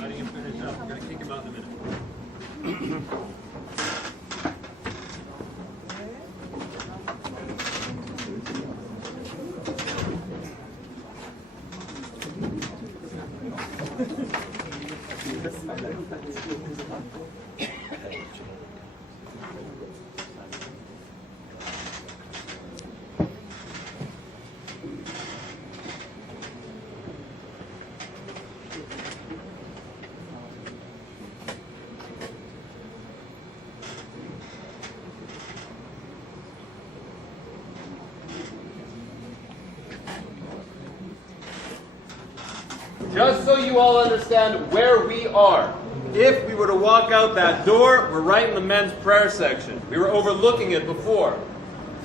Letting him finish up. We're going to kick him out in a minute. Just so you all understand where we are. If we were to walk out that door, we're right in the men's prayer section. We were overlooking it before.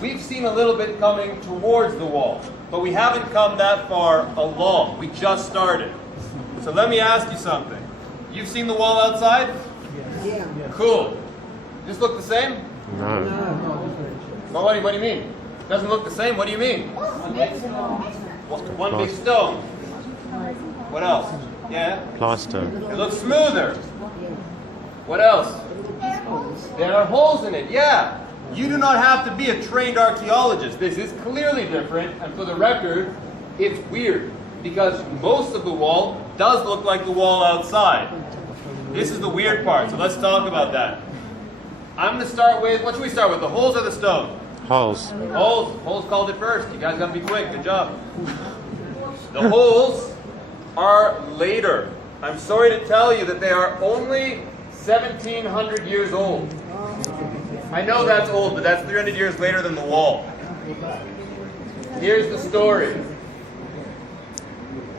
We've seen a little bit coming towards the wall, but we haven't come that far along. We just started. So let me ask you something. You've seen the wall outside? Yeah. Cool. Does this look the same? No. Well, what do you mean? Doesn't look the same? What do you mean? One big stone. What else? Yeah? Plaster. It looks smoother. What else? There are holes in it. Yeah. You do not have to be a trained archaeologist. This is clearly different, and for the record, it's weird because most of the wall does look like the wall outside. This is the weird part, so let's talk about that. I'm going to start with, what should we start with, the holes or the stone? Holes. Holes. Holes called it first. You guys got to be quick. Good job. The holes are later. I'm sorry to tell you that they are only 1,700 years old. I know that's old, but that's 300 years later than the wall. Here's the story.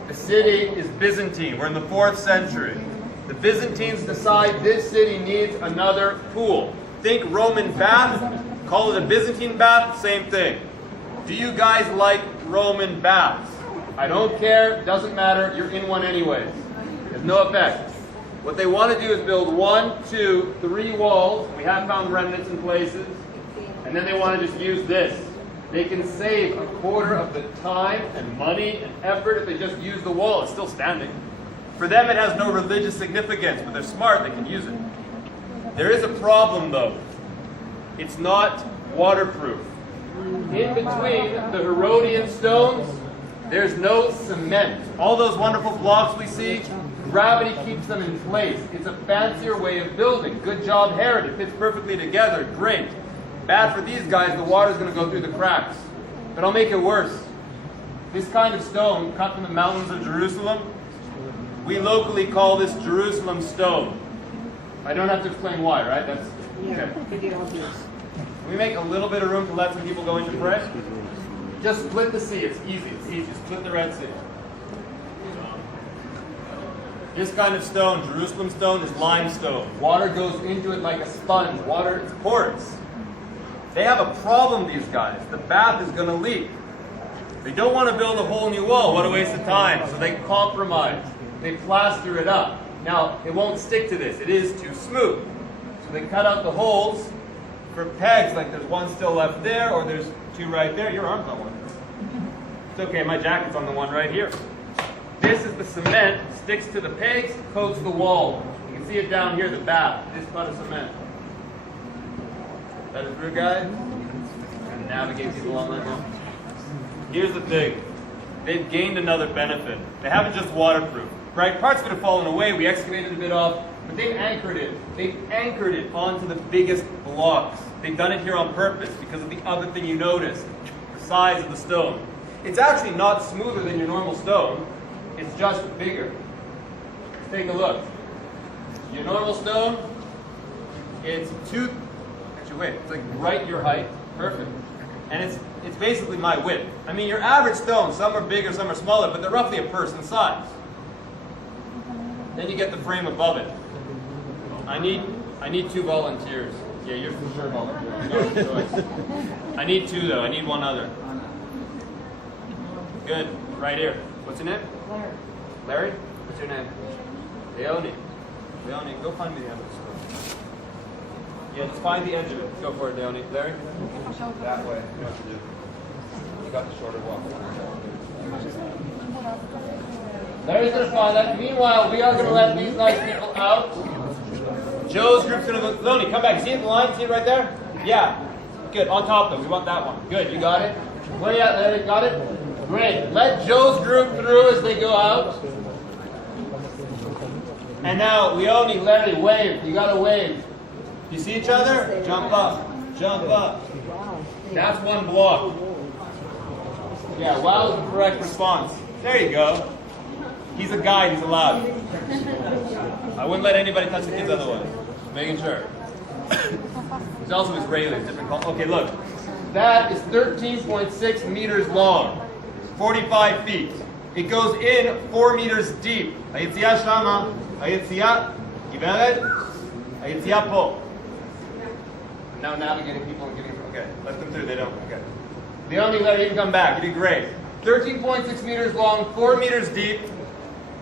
The city is Byzantine. We're in the 4th century. The Byzantines decide this city needs another pool. Think Roman bath, call it a Byzantine bath, same thing. Do you guys like Roman baths? I don't care, doesn't matter, you're in one anyways. There's no effect. What they want to do is build 1, 2, 3 walls. We have found remnants in places. And then they want to just use this. They can save a quarter of the time and money and effort if they just use the wall. It's still standing. For them it has no religious significance, but they're smart, they can use it. There is a problem though. It's not waterproof. In between the Herodian stones, there's no cement. All those wonderful blocks we see, gravity keeps them in place. It's a fancier way of building. Good job, Herod. It fits perfectly together. Great. Bad for these guys, the water's going to go through the cracks. But I'll make it worse. This kind of stone, cut from the mountains of Jerusalem, we locally call this Jerusalem stone. I don't have to explain why, right? That's okay. Can we make a little bit of room to let some people go in to pray? Just split the sea. It's easy. It's easy. Split the Red Sea. This kind of stone, Jerusalem stone, is limestone. Water goes into it like a sponge. Water is porous. They have a problem, these guys. The bath is going to leak. They don't want to build a whole new wall. What a waste of time. So they compromise. They plaster it up. Now, it won't stick to this. It is too smooth. So they cut out the holes for pegs, like there's one still left there, or there's 2 right there. Your arm's on one. It's okay, my jacket's on the one right here. This is the cement, sticks to the pegs, coats the wall. You can see it down here, the bath, this cut of cement. That is through, guys? And navigate people on that one. Here's the thing. They've gained another benefit. They haven't just waterproofed. Right? Parts of it have fallen away. We excavated a bit off. But they've anchored it. They've anchored it onto the biggest blocks. They've done it here on purpose because of the other thing you noticed. The size of the stone. It's actually not smoother than your normal stone. It's just bigger. Let's take a look. Your normal stone, it's it's like right your height. Perfect. And it's basically my width. I mean, your average stone, some are bigger, some are smaller, but they're roughly a person size. Then you get the frame above it. I need 2 volunteers. Yeah, you're for sure volunteering. No choice. I need 2 though. I need 1 other. Good. Right here. What's your name? Larry. Larry? What's your name? Leonie. Leonie, go find me the end of the story. Yeah, just find the edge of it. Go for it, Leonie. Larry? That way. You know what to do. You got the shorter walk. Larry's going to find that. Meanwhile, we are going to let these nice people out. Joe's group's going to go. Leonie, come back. See it, the line? See it right there? Yeah. Good. On top, though. We want that one. Good. You got it? Where you at, Larry? Got it? Great. Let Joe's group through as they go out. And now, Leonie, Larry, wave. You got to wave. You see each other? Jump up. Jump up. That's 1 block. Yeah, wow is the correct response. There you go. He's a guide, he's allowed. I wouldn't let anybody touch the kids otherwise. Making sure. He's also Israeli, different culture. Okay, look. That is 13.6 meters long. 45 feet. It goes in 4 meters deep. Hayetzia shama. Hayetzia. Giveret. Hayetzia po. Now navigating people and getting, okay, let them through, they don't, okay. The only letter, you can come back, you did great. 13.6 meters long, 4 meters deep,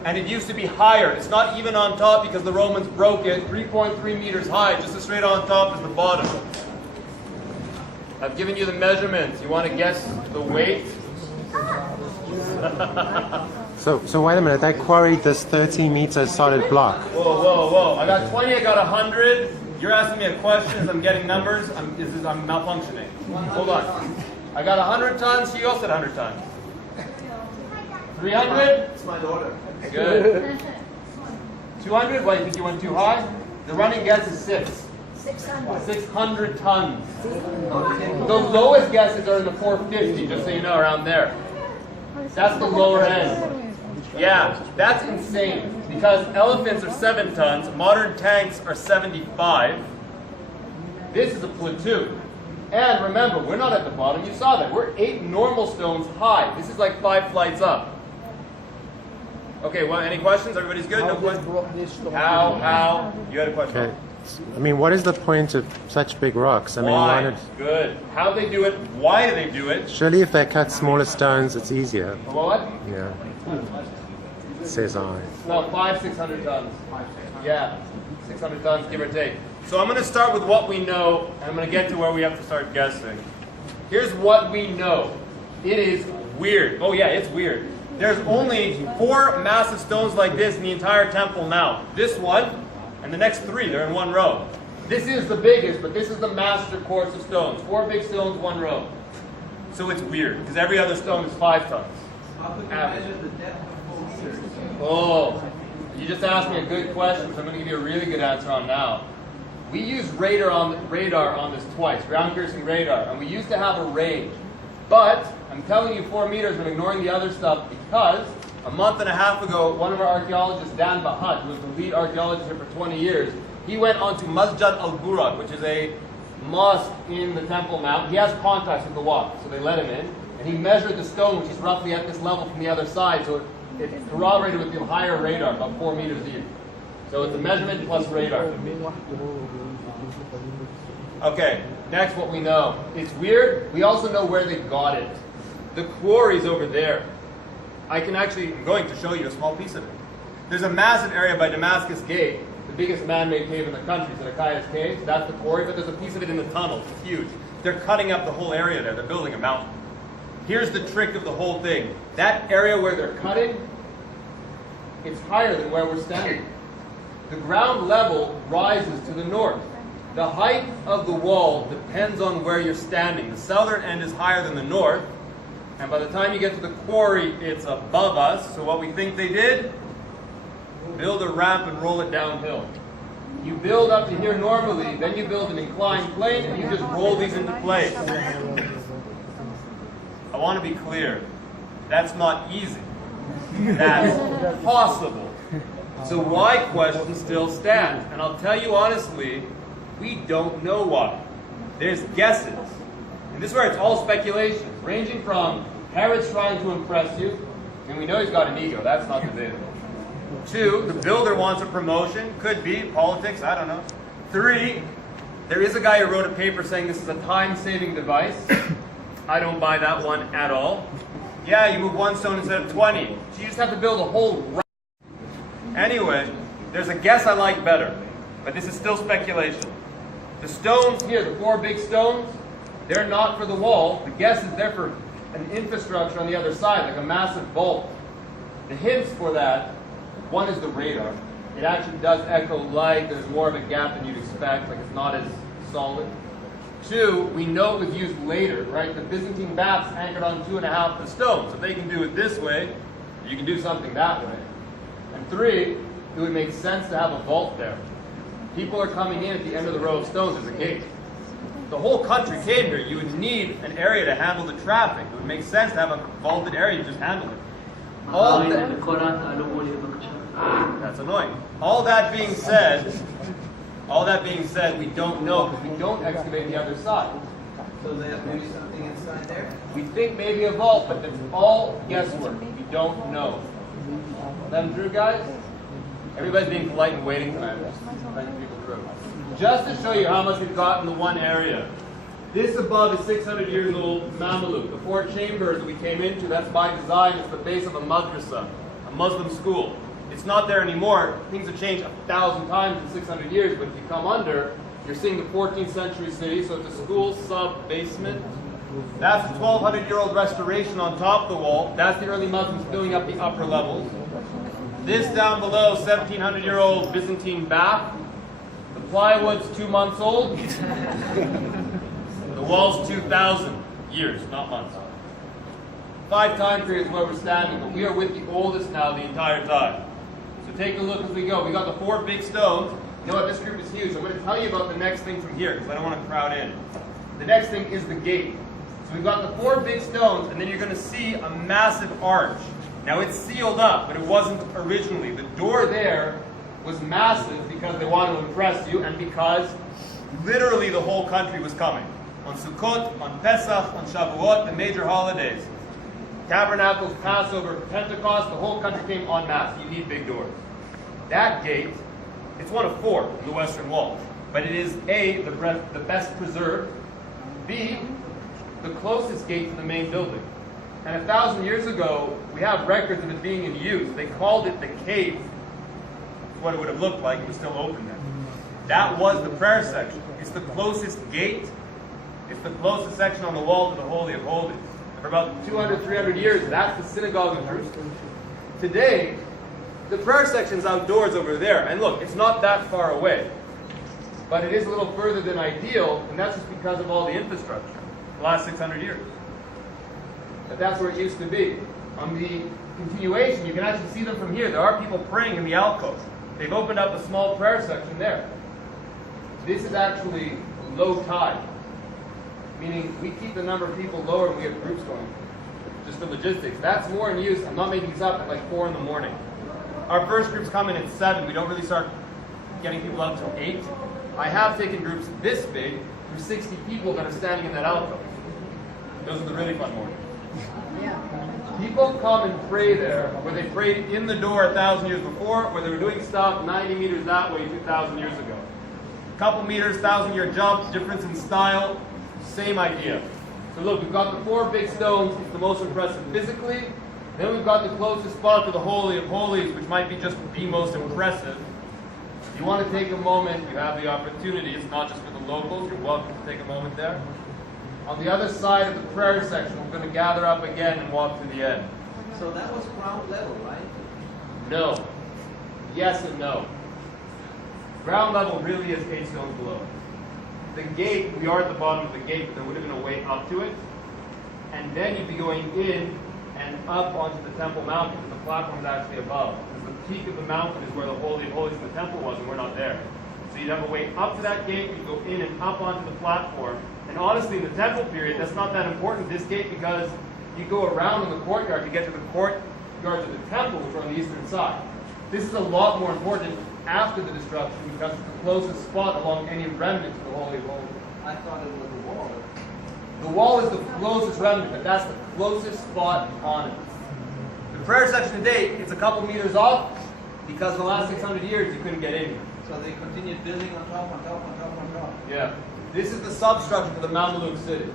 and it used to be higher. It's not even on top because the Romans broke it, 3.3 meters high, just as straight on top as the bottom. I've given you the measurements. You want to guess the weight? So wait a minute, they quarried this 13-meter solid block. Whoa, whoa, whoa. I got 20, I got 100. You're asking me a question, I'm getting numbers, I'm malfunctioning. Hold on. I got 100 tons, she also said 100 tons. 300? It's my daughter. Good. 200? Why, you think you went too high? The running guess is 600 tons. The lowest guesses are in the 450, just so you know, around there. That's the lower end. Yeah, that's insane. Because elephants are 7 tons, modern tanks are 75. This is a platoon. And remember, we're not at the bottom. You saw that. We're 8 normal stones high. This is like 5 flights up. Okay, well, any questions? Everybody's good? No questions? How? You had a question? Okay. I mean, what is the point of such big rocks? I mean, Why? not... Good. How they do it? Why do they do it? Surely if they cut smaller stones, it's easier. What? Yeah. It says I. Well, 600 tons. Yeah, 600 tons, give or take. So I'm going to start with what we know, and I'm going to get to where we have to start guessing. Here's what we know. It is weird. Oh yeah, it's weird. There's only 4 massive stones like this in the entire temple now. This one, and the next 3, they're in one row. This is the biggest, but this is the master course of stones. 4 big stones, 1 row. So it's weird, because every other stone is 5 tons. Oh, you just asked me a good question, so I'm going to give you a really good answer on now. We used radar on this twice, ground-piercing radar, and we used to have a range. But I'm telling you 4 meters and ignoring the other stuff because a month and a half ago, one of our archaeologists, Dan Bahat, who was the lead archaeologist here for 20 years, he went onto Masjid al-Buraq, which is a mosque in the Temple Mount. He has contacts with the Waqf, so they let him in. And he measured the stone, which is roughly at this level from the other side, so it corroborated with the higher radar, about 4 meters deep. So it's a measurement plus radar. Okay, next what we know. It's weird. We also know where they got it. The quarry's over there. I'm going to show you a small piece of it. There's a massive area by Damascus Gate, the biggest man-made cave in the country, Zedekiah's Cave. That's the quarry, but there's a piece of it in the tunnel. It's huge. They're cutting up the whole area there. They're building a mountain. Here's the trick of the whole thing. That area where they're cutting, it's higher than where we're standing. The ground level rises to the north. The height of the wall depends on where you're standing. The southern end is higher than the north, and by the time you get to the quarry, it's above us. So what we think they did, build a ramp and roll it downhill. You build up to here normally, then you build an inclined plane, and you just roll these into place. I want to be clear, that's not easy. That's possible. So why question still stands. And I'll tell you honestly, we don't know why. There's guesses. And this is where it's all speculation, ranging from Herod's trying to impress you, and we know he's got an ego, that's not debatable. 2, the builder wants a promotion, could be politics, I don't know. 3, there is a guy who wrote a paper saying this is a time-saving device. I don't buy that one at all. Yeah, you move 1 stone instead of 20. So you just have to build a whole ramp. Anyway, there's a guess I like better, but this is still speculation. The stones here, the 4 big stones, they're not for the wall. The guess is they're for an infrastructure on the other side, like a massive vault. The hints for that, one is the radar. It actually does echo light. There's more of a gap than you'd expect, like it's not as solid. 2, we know it was used later, right? The Byzantine baths anchored on 2.5 of the stones. If they can do it this way, you can do something that way. And 3, it would make sense to have a vault there. People are coming in at the end of the row of stones. There's a gate. The whole country came here. You would need an area to handle the traffic. It would make sense to have a vaulted area. You just handle it. That's annoying. All that being said, we don't know because we don't excavate the other side. So there's maybe something inside there? We think maybe a vault, but it's all guesswork. We don't know. Them through, guys? Everybody's being polite and waiting tonight. Letting people through. Just to show you how much we've got in the one area. This above is 600 years old Mameluke. The 4 chambers that we came into, that's by design. It's the base of a madrasa, a Muslim school. It's not there anymore. Things have changed 1,000 times in 600 years, but if you come under, you're seeing the 14th century city, so it's a school sub-basement. That's a 1,200-year-old restoration on top of the wall. That's the early Muslims filling up the upper levels. This down below, 1,700-year-old Byzantine bath. The plywood's 2 months old. The wall's 2,000 years, not months. 5 time periods where we're standing, but we are with the oldest now the entire time. So take a look as we go. We got the 4 big stones. You know what? This group is huge. I'm going to tell you about the next thing from here because I don't want to crowd in. The next thing is the gate. So we've got the 4 big stones, and then you're going to see a massive arch. Now it's sealed up, but it wasn't originally. The door there was massive because they wanted to impress you and because literally the whole country was coming. On Sukkot, on Pesach, on Shavuot, the major holidays. Tabernacles, Passover, Pentecost, the whole country came en masse. You need big doors. That gate, it's one of 4 in the Western Wall. But it is A, the best preserved, B, the closest gate to the main building. And 1,000 years ago, we have records of it being in use. They called it the cave. That's what it would have looked like. It was still open then. That was the prayer section. It's the closest gate. It's the closest section on the wall to the Holy of Holies. For about 200, 300 years, that's the synagogue of Jerusalem. Today, the prayer section's outdoors over there. And look, it's not that far away. But it is a little further than ideal, and that's just because of all the infrastructure the last 600 years. But that's where it used to be. On the continuation, you can actually see them from here. There are people praying in the alcove. They've opened up a small prayer section there. This is actually low tide, meaning we keep the number of people lower when we have groups going. Just for logistics. That's more in use, I'm not making this up, at like 4 in the morning. Our first groups come in at 7. We don't really start getting people up till 8. I have taken groups this big for 60 people that are standing in that alcove. Those are the really fun mornings. People come and pray there, where they prayed in the door 1,000 years before, where they were doing stuff 90 meters that way 2,000 years ago. A couple meters, 1,000-year jump, difference in style, same idea. So look, we've got the 4 big stones, it's the most impressive physically. Then we've got the closest spot to the Holy of Holies, which might be just the most impressive. If you want to take a moment, you have the opportunity. It's not just for the locals. You're welcome to take a moment there. On the other side of the prayer section, we're going to gather up again and walk to the end. So that was ground level, right? No. Yes and no. Ground level really is 8 stones below. The gate, we are at the bottom of the gate, but there would have been a way up to it. And then you'd be going in and up onto the Temple Mount, because the platform is actually above. Because the peak of the mountain is where the Holy of Holies of the temple was, and we're not there. So you'd have a way up to that gate, you'd go in and up onto the platform. And honestly, in the temple period, that's not that important, this gate, because you go around in the courtyard to get to the courtyards of the temple, which are on the eastern side. This is a lot more important after the destruction, because it's the closest spot along any remnant to the Holy of Holies. I thought it was the wall. The wall is the closest remnant, but that's the closest spot on it. The prayer section today, it's a couple meters off, because in the last 600 years you couldn't get in here. So they continued building on top, on top, on top, on top. Yeah. This is the substructure for the Mameluke city.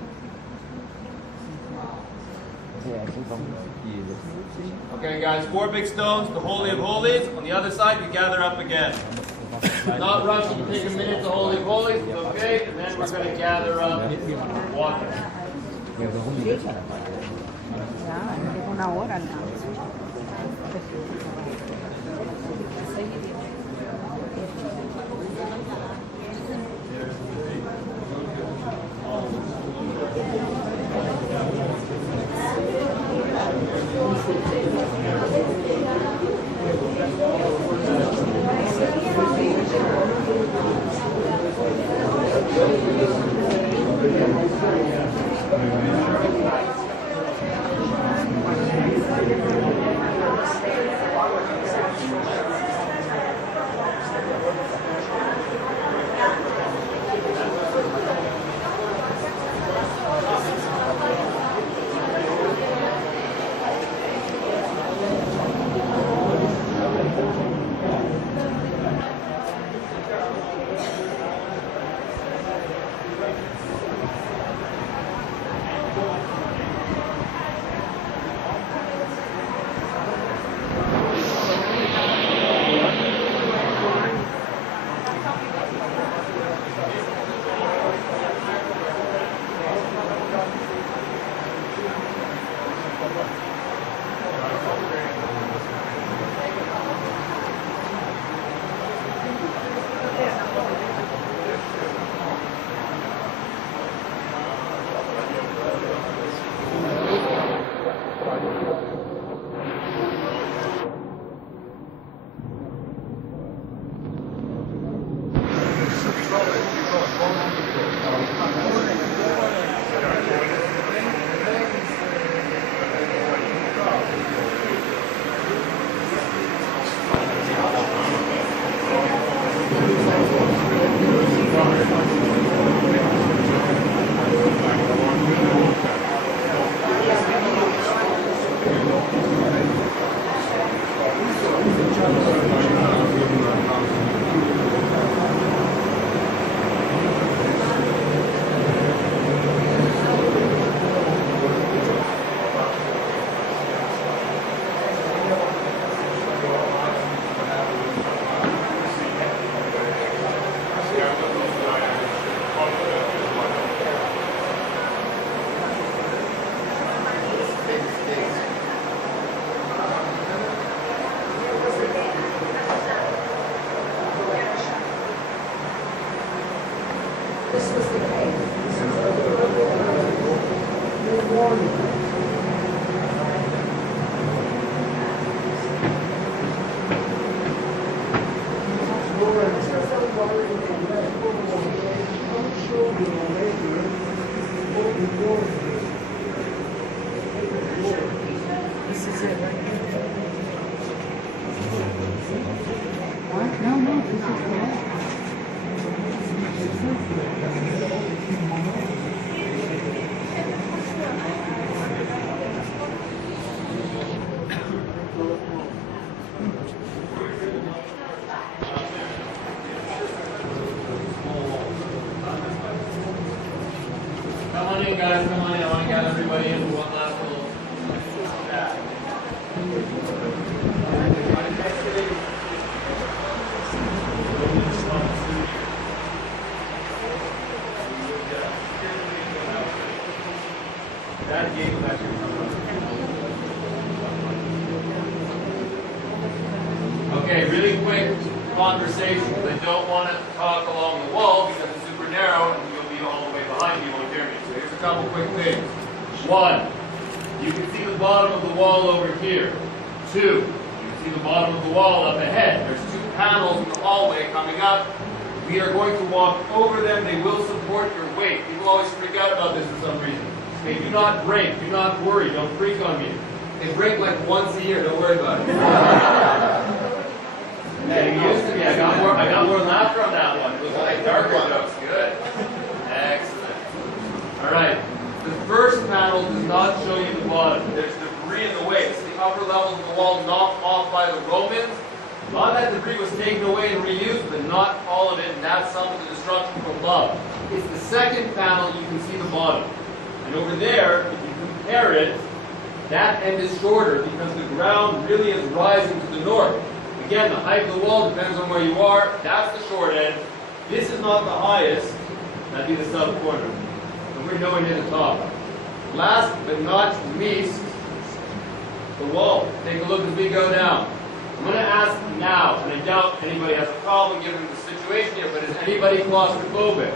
Okay, guys, 4 big stones, the Holy of Holies. On the other side, we gather up again. Not rushing, you take a minute to Holy of Holies, it's okay, and then we're going to gather up walking. Una hora nada. This is it right here. No, no, this is correct. Come on in, guys. Come on in. I want to get everybody in for one last little chat. That gate was actually okay, really quick conversation. I don't want to talk along the wall because it's super narrow and you'll be all the way behind me, you won't hear me. So here's a couple quick things. One, you can see the bottom of the wall over here. Two, you can see the bottom of the wall up ahead. There's two panels in the hallway coming up. We are going to walk over them. They will support your weight. People always freak out about this for some reason. Okay, do not break. Do not worry. Don't freak on me. They break like once a year. Don't worry about it. Hey, you used to be. I got more laughter on that one. It was like darker jokes. Good. Excellent. All right. The first panel does not show you the bottom. There's debris in the way. It's the upper levels of the wall knocked off by the Romans. A lot of that debris was taken away and reused, but not all of it, and that's some of the destruction from above. It's the second panel you can see the bottom. And over there, if you compare it, that end is shorter because the ground really is rising to the north. Again, the height of the wall depends on where you are. That's the short end. This is not the highest. That'd be the south corner. And we're nowhere near the top. Last but not least, the wall. Take a look as we go down. I'm going to ask now, and I doubt anybody has a problem given the situation here, but is anybody claustrophobic?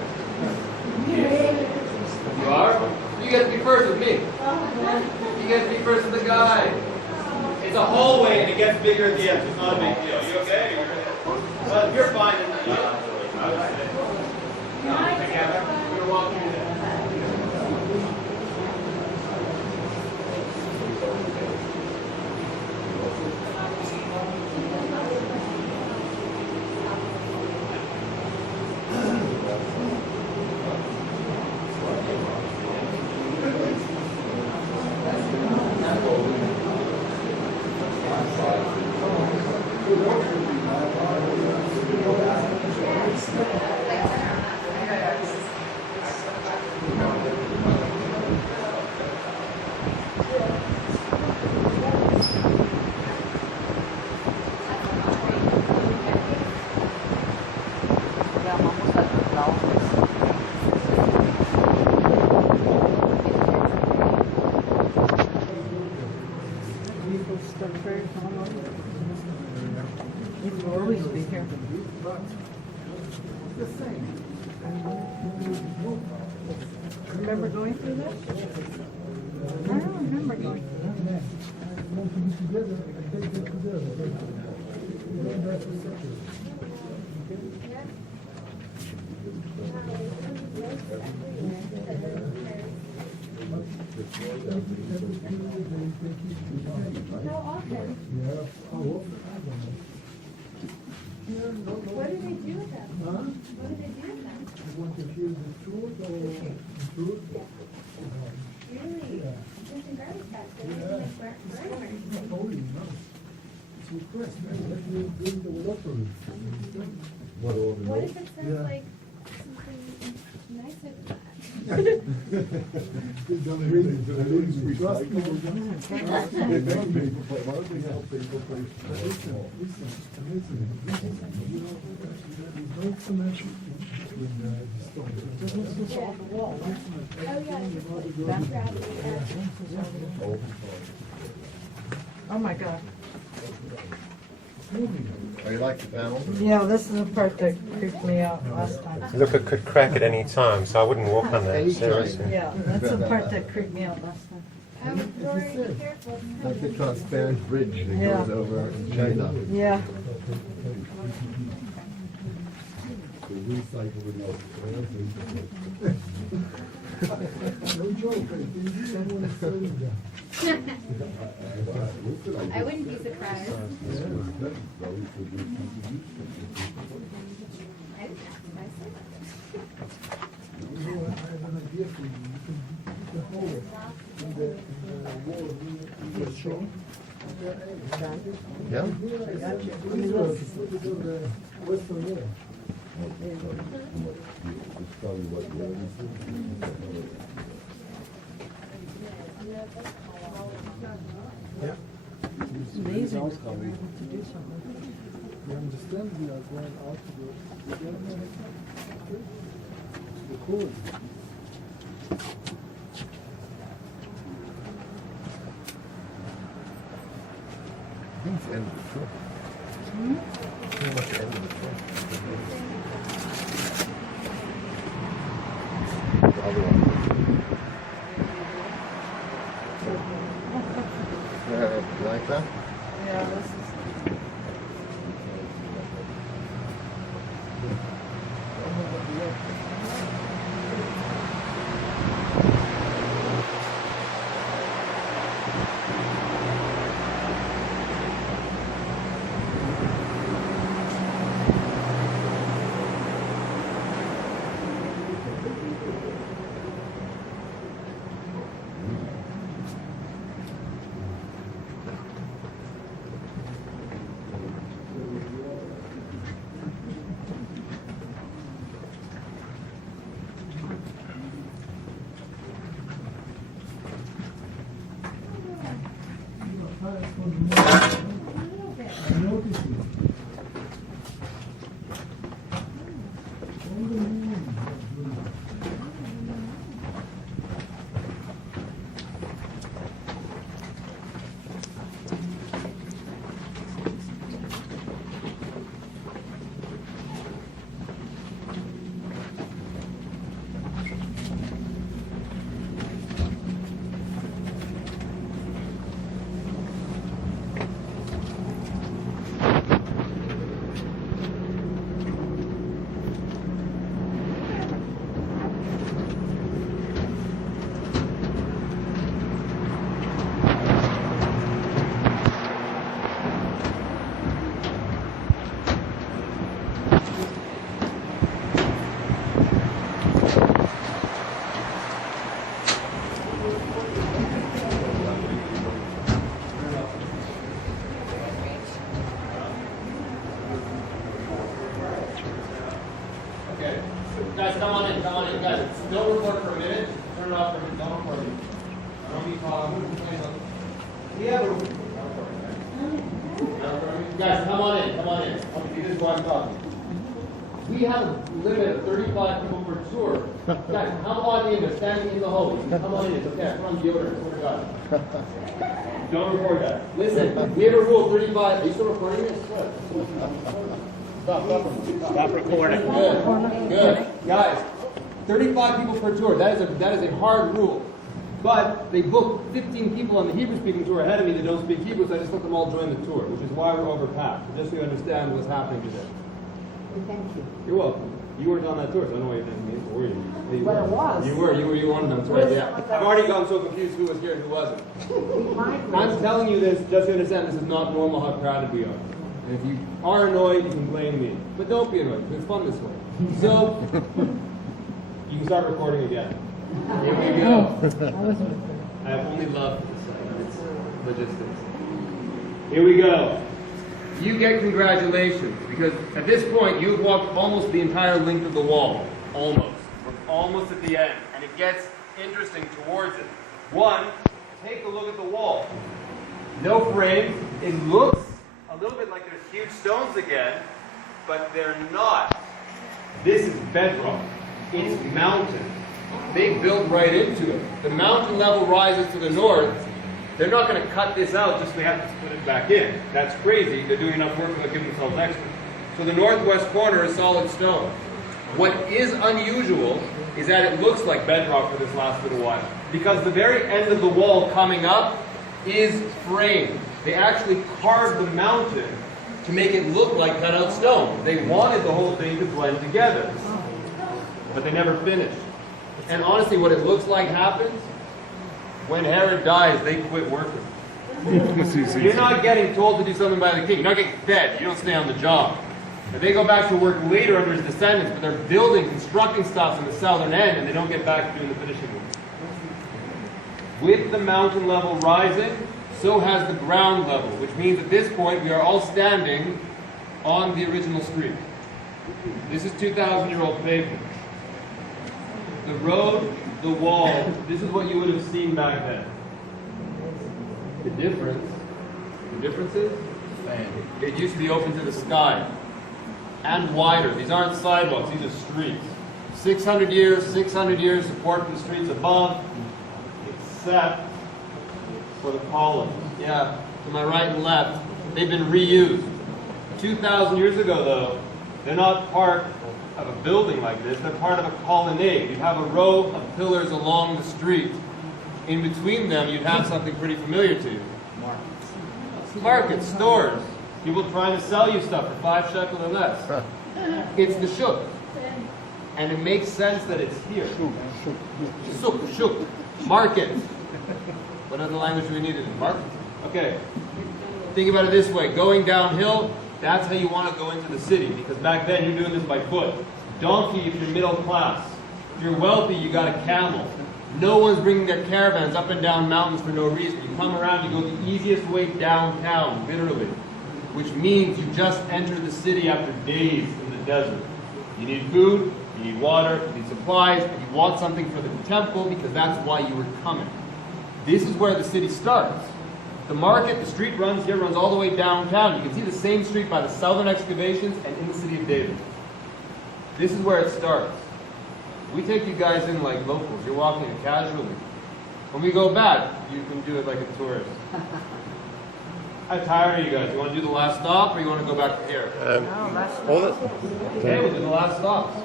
You are? You get to be first with me. You get to be first with the guy. It's a hallway and it gets bigger at the end. It's not a big deal. You okay? Well, you're fine. We're going to walk through that. Remember going through that? I don't remember going through that. What do they do with them? Huh? What do they do with them? You want to feel the truth or the truth? Really? Just in garbage bags. They don't even like burn. It's not holy, no. It's request, right? Let me bring the water. What if it says like something nice like that? They've done everything. Trust me, they've done it. Why don't they help people play? Listen, you know, there's no connection with the stone. Just what's on the wall. Oh my God. Oh, you like the panel? Yeah, this is the part that creeped me out last time. Look, it could crack at any time, so I wouldn't walk on that. Seriously. Yeah, that's the part that creeped me out last time. Be careful. Like the transparent bridge that Yeah. goes over in China. Yeah. recycling out. No joke, someone is selling that. I wouldn't be surprised. I have an idea for you. You can put the hole in the wall in the shop. Yeah? Put it on the western wall. Yeah. It's amazing that they were able to do something. You understand we are going out to the cold. I think it's the end of the tour. Pretty much the end of the tour. The other one. You like that? Yeah, this is. Guys, come on in, guys. Don't record for a minute. Turn it off for a minute. Don't record me. Don't be talking. We have a guys, come on in. Okay, this is why I'm talking. We have a limit of 35 people per tour. Guys, come on in. They're standing in the hole. Come on in. It's okay. I put on deodorant. Swear to God. Don't record that. Listen, we have a rule 35. Are you still recording this? What? Stop recording. Good. Guys, 35 people per tour. That is a hard rule. But they booked 15 people on the Hebrew-speaking tour ahead of me that don't speak Hebrew, so I just let them all join the tour, which is why we're overpacked. Just so you understand what's happening today. Thank you. You're welcome. You weren't on that tour, so I don't know why you're thanking me. Or were you? Yeah, you Well, were. it was. You were on them. That's right, yeah. I've already gotten so confused who was here and who wasn't. I'm telling you this just to understand this is not normal how crowded we are. And if you are annoyed, you can blame me. But don't be annoyed, because it's fun this way. So, you can start recording again. Here we go. I have only love for this site. It's logistics. Here we go. You get congratulations, because at this point, you've walked almost the entire length of the wall. Almost. We're almost at the end. And it gets interesting towards it. One, take a look at the wall. No frame. It looks a little bit like there's huge stones again, but they're not. This is bedrock. It's mountain. They built right into it. The mountain level rises to the north. They're not going to cut this out just so they have to put it back in. That's crazy. They're doing enough work to give themselves extra. So the northwest corner is solid stone. What is unusual is that it looks like bedrock for this last little while, because the very end of the wall coming up is framed. They actually carved the mountain to make it look like cut out stone. They wanted the whole thing to blend together, but they never finished. And honestly, what it looks like happens when Herod dies. They quit working. You're not getting told to do something by the king. You're not getting fed. You don't stay on the job. But they go back to work later under his descendants, but they're building, constructing stuff in the southern end, and they don't get back to doing the finishing work. With the mountain level rising, so has the ground level, which means at this point we are all standing on the original street. This is 2,000-year-old pavement. The road, the wall, this is what you would have seen back then. The difference is, it used to be open to the sky and wider. These aren't sidewalks, these are streets. 600 years, support for the streets above, except for the columns. Yeah, to my right and left, they've been reused. 2,000 years ago, though, they're not part of a building like this, they're part of a colonnade. You'd have a row of pillars along the street. In between them, you'd have something pretty familiar to you. Markets, stores, people trying to sell you stuff for 5 shekel or less. It's the shuk. And it makes sense that it's here. Shuk. Market. What other language do we need in it? Market? Okay. Think about it this way. Going downhill, that's how you want to go into the city. Because back then, you're doing this by foot. Donkey if you're middle class. If you're wealthy, you got a camel. No one's bringing their caravans up and down mountains for no reason. You come around, you go the easiest way downtown, literally. Which means you just enter the city after days in the desert. You need food, you need water, you need supplies, and you want something for the temple because that's why you were coming. This is where the city starts. The market, the street runs here, runs all the way downtown. You can see the same street by the southern excavations and in the city of David. This is where it starts. We take you guys in like locals. You're walking in casually. When we go back, you can do it like a tourist. How tired are you guys? You want to do the last stop or you want to go back to here? Okay, we'll do the last stops.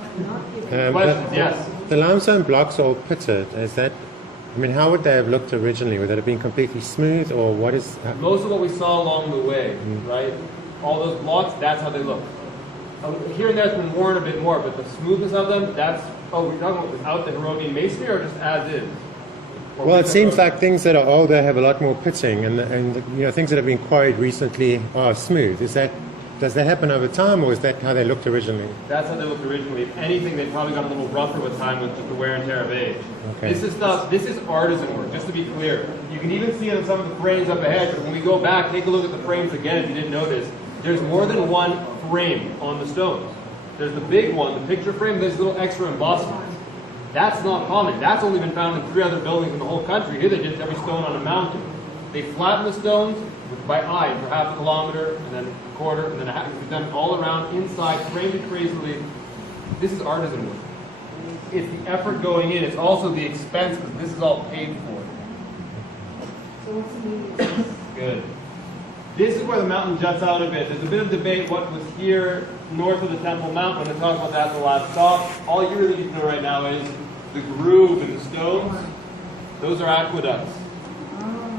Questions? Yes? The limestone blocks are all pitted. Is that, I mean, how would they have looked originally? Would that have been completely smooth or what is... Most of what we saw along the way, right? All those blocks, that's how they look. Here and there it's been worn a bit more, but the smoothness of them, that's... Oh, we're talking about without the Herodian masonry or just as is? Or well, it seems like things that are older have a lot more pitting, and you know, things that have been quarried recently are smooth. Is that, does that happen over time, or is that how they looked originally? That's how they looked originally. If anything, they probably got a little rougher with time with just the wear and tear of age. Okay. This is stuff. This is artisan work. Just to be clear, you can even see it on some of the frames up ahead. But when we go back, take a look at the frames again. If you didn't notice, there's more than one frame on the stones. There's the big one, the picture frame. There's little extra embossment. That's not common. That's only been found in 3 other buildings in the whole country. Here they did every stone on a mountain. They flatten the stones by eye for half a kilometer, and then a quarter, and then a half. We've done it all around, inside, framed it crazily. This is artisan work. It's the effort going in. It's also the expense, because this is all paid for. So what's the meaning? Good. This is where the mountain juts out a bit. There's a bit of debate what was here north of the Temple Mount. I'm going to talk about that at the last stop. All you really need to know right now is the groove in the stones. Those are aqueducts.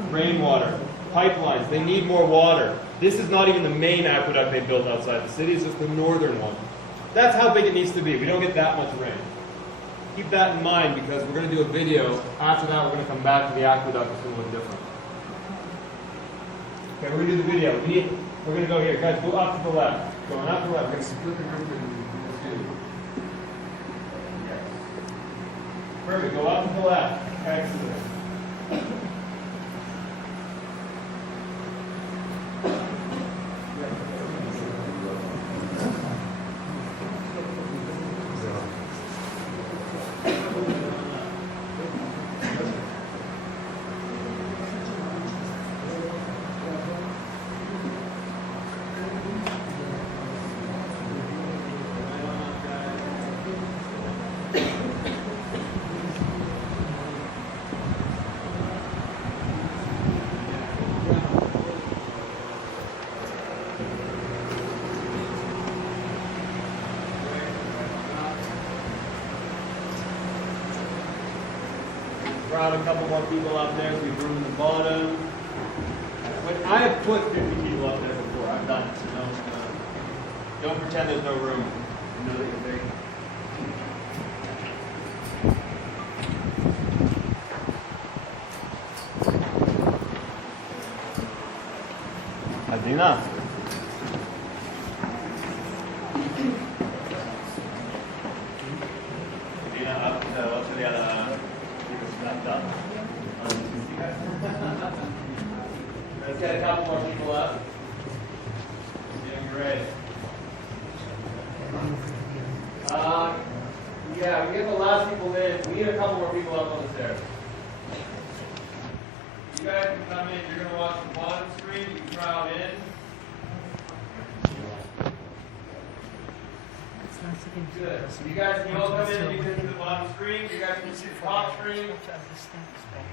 Rainwater. Pipelines. They need more water. This is not even the main aqueduct they built outside the city. It's just the northern one. That's how big it needs to be. We don't get that much rain. Keep that in mind because we're going to do a video. After that, we're going to come back to the aqueduct. It's going to look different. Okay, we're going to do the video. We're going to go here. Guys, go up to the left. Going up to the left. We're going to split the group in two. Yes. Perfect. Go up to the left. Excellent. Brought a couple more people up there, so we've room in the bottom. But I have put 50 people up there before. I've done it. Don't pretend there's no room. You know that you're big. Adina. Adina, up to the other. Keep it snapped up. Let's get a couple more people up. Doing great. Yeah, we get the last people in. We need a couple more people up on the stairs. You guys can come in. You're going to watch the bottom screen. You can crowd in. Good. So you guys can all come in and you can see the bottom screen. You guys can see the top screen.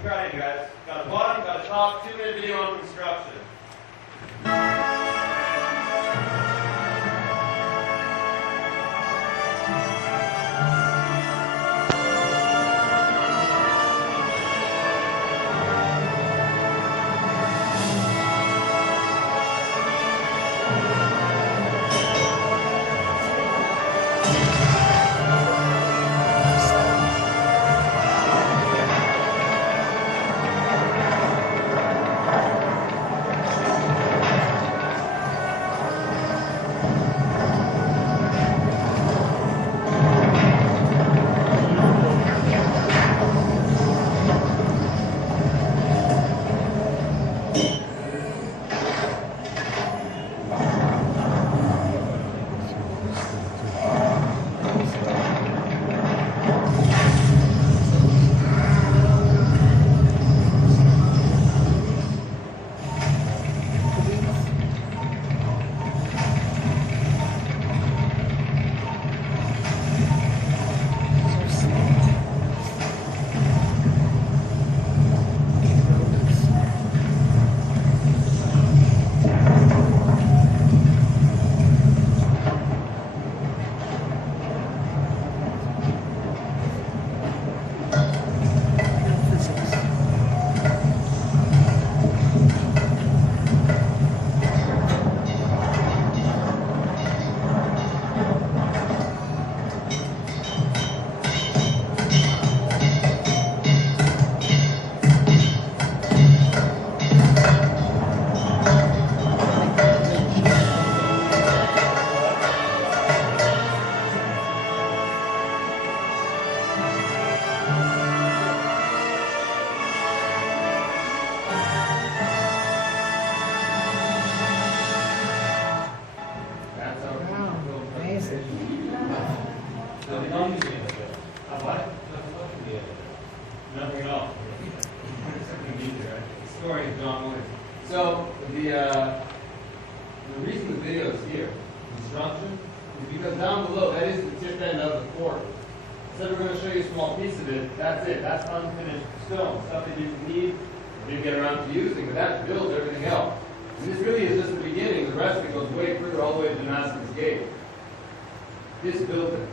Got it, you guys. Got a bottom, got a top, 2-minute video on construction. Nothing at all. The story is John Williams. So the reason the video is here, construction, is because down below, that is the tip end of the fort. So we're going to show you a small piece of it. That's it. That's unfinished stone. Stuff they didn't need, they didn't get around to using, but that builds everything else. And this really is just the beginning. The rest of it goes way further, all the way to Damascus Gate. This built it.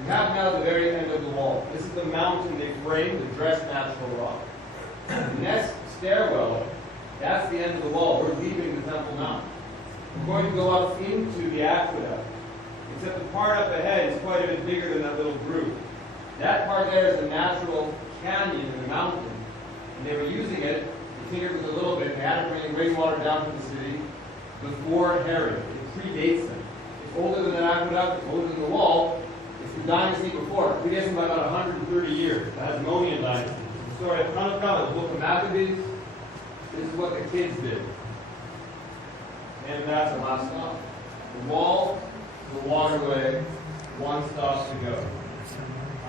We have now the very end of the wall. This is the mountain they framed, the dressed natural rock. The next stairwell, that's the end of the wall. We're leaving the Temple Mount. We're going to go up into the aqueduct. Except the part up ahead is quite a bit bigger than that little groove. That part there is a natural canyon in the mountain. And they were using it, they tinkered with it a little bit, and they had to bring rainwater down from the city before Herod. It predates them. It's older than an aqueduct, it's older than the wall. It's the dynasty before. It predates them by about 130 years. The Hasmonean dynasty. The story of Hanukkah, the book of Maccabees. This is what the kids did. And that's the last stop. The wall, the waterway, one stop to go.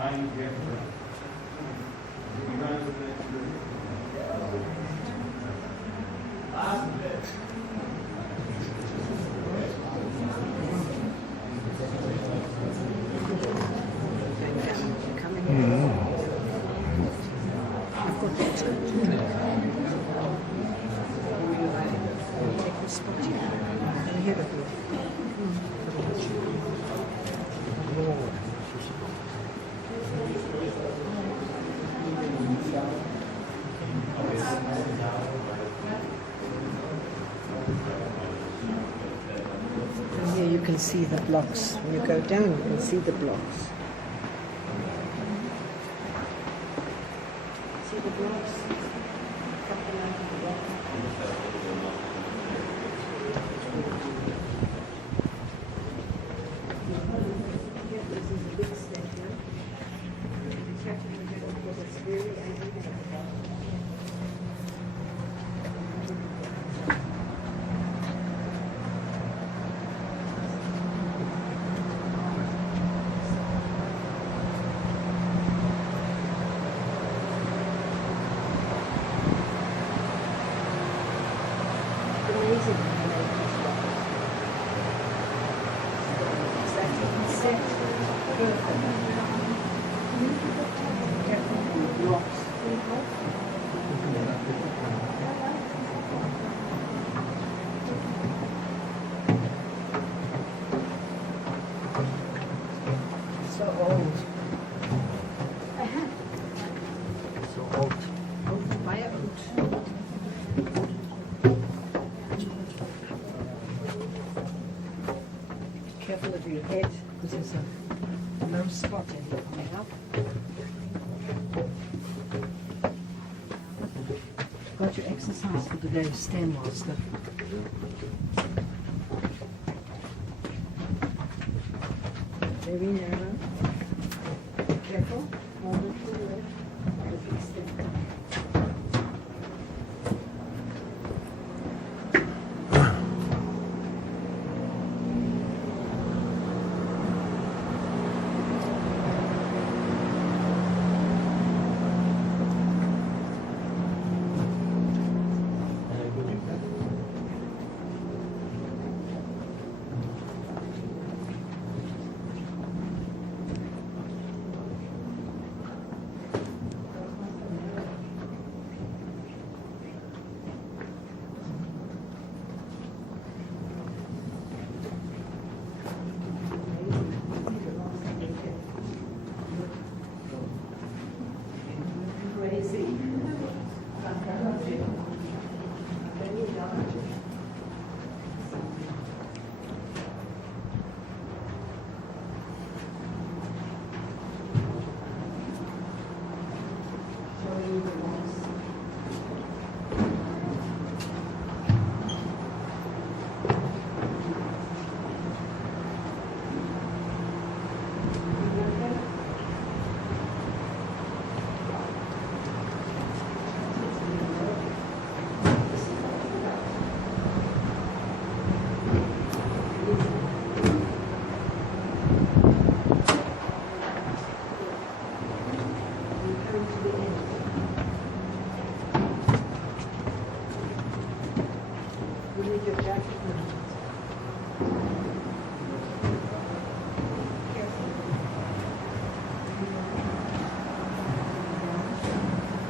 I need to get to the last bit. can see the blocks. When you go down, you can see the blocks. See the blocks? Coming out of the rock. This is a big step here. Check in the middle because it's really angry. Careful of your head, because there's a low spot in here coming up. Got your exercise for today, Stairmaster. Very narrow. Careful. Hold it to the left. Big step.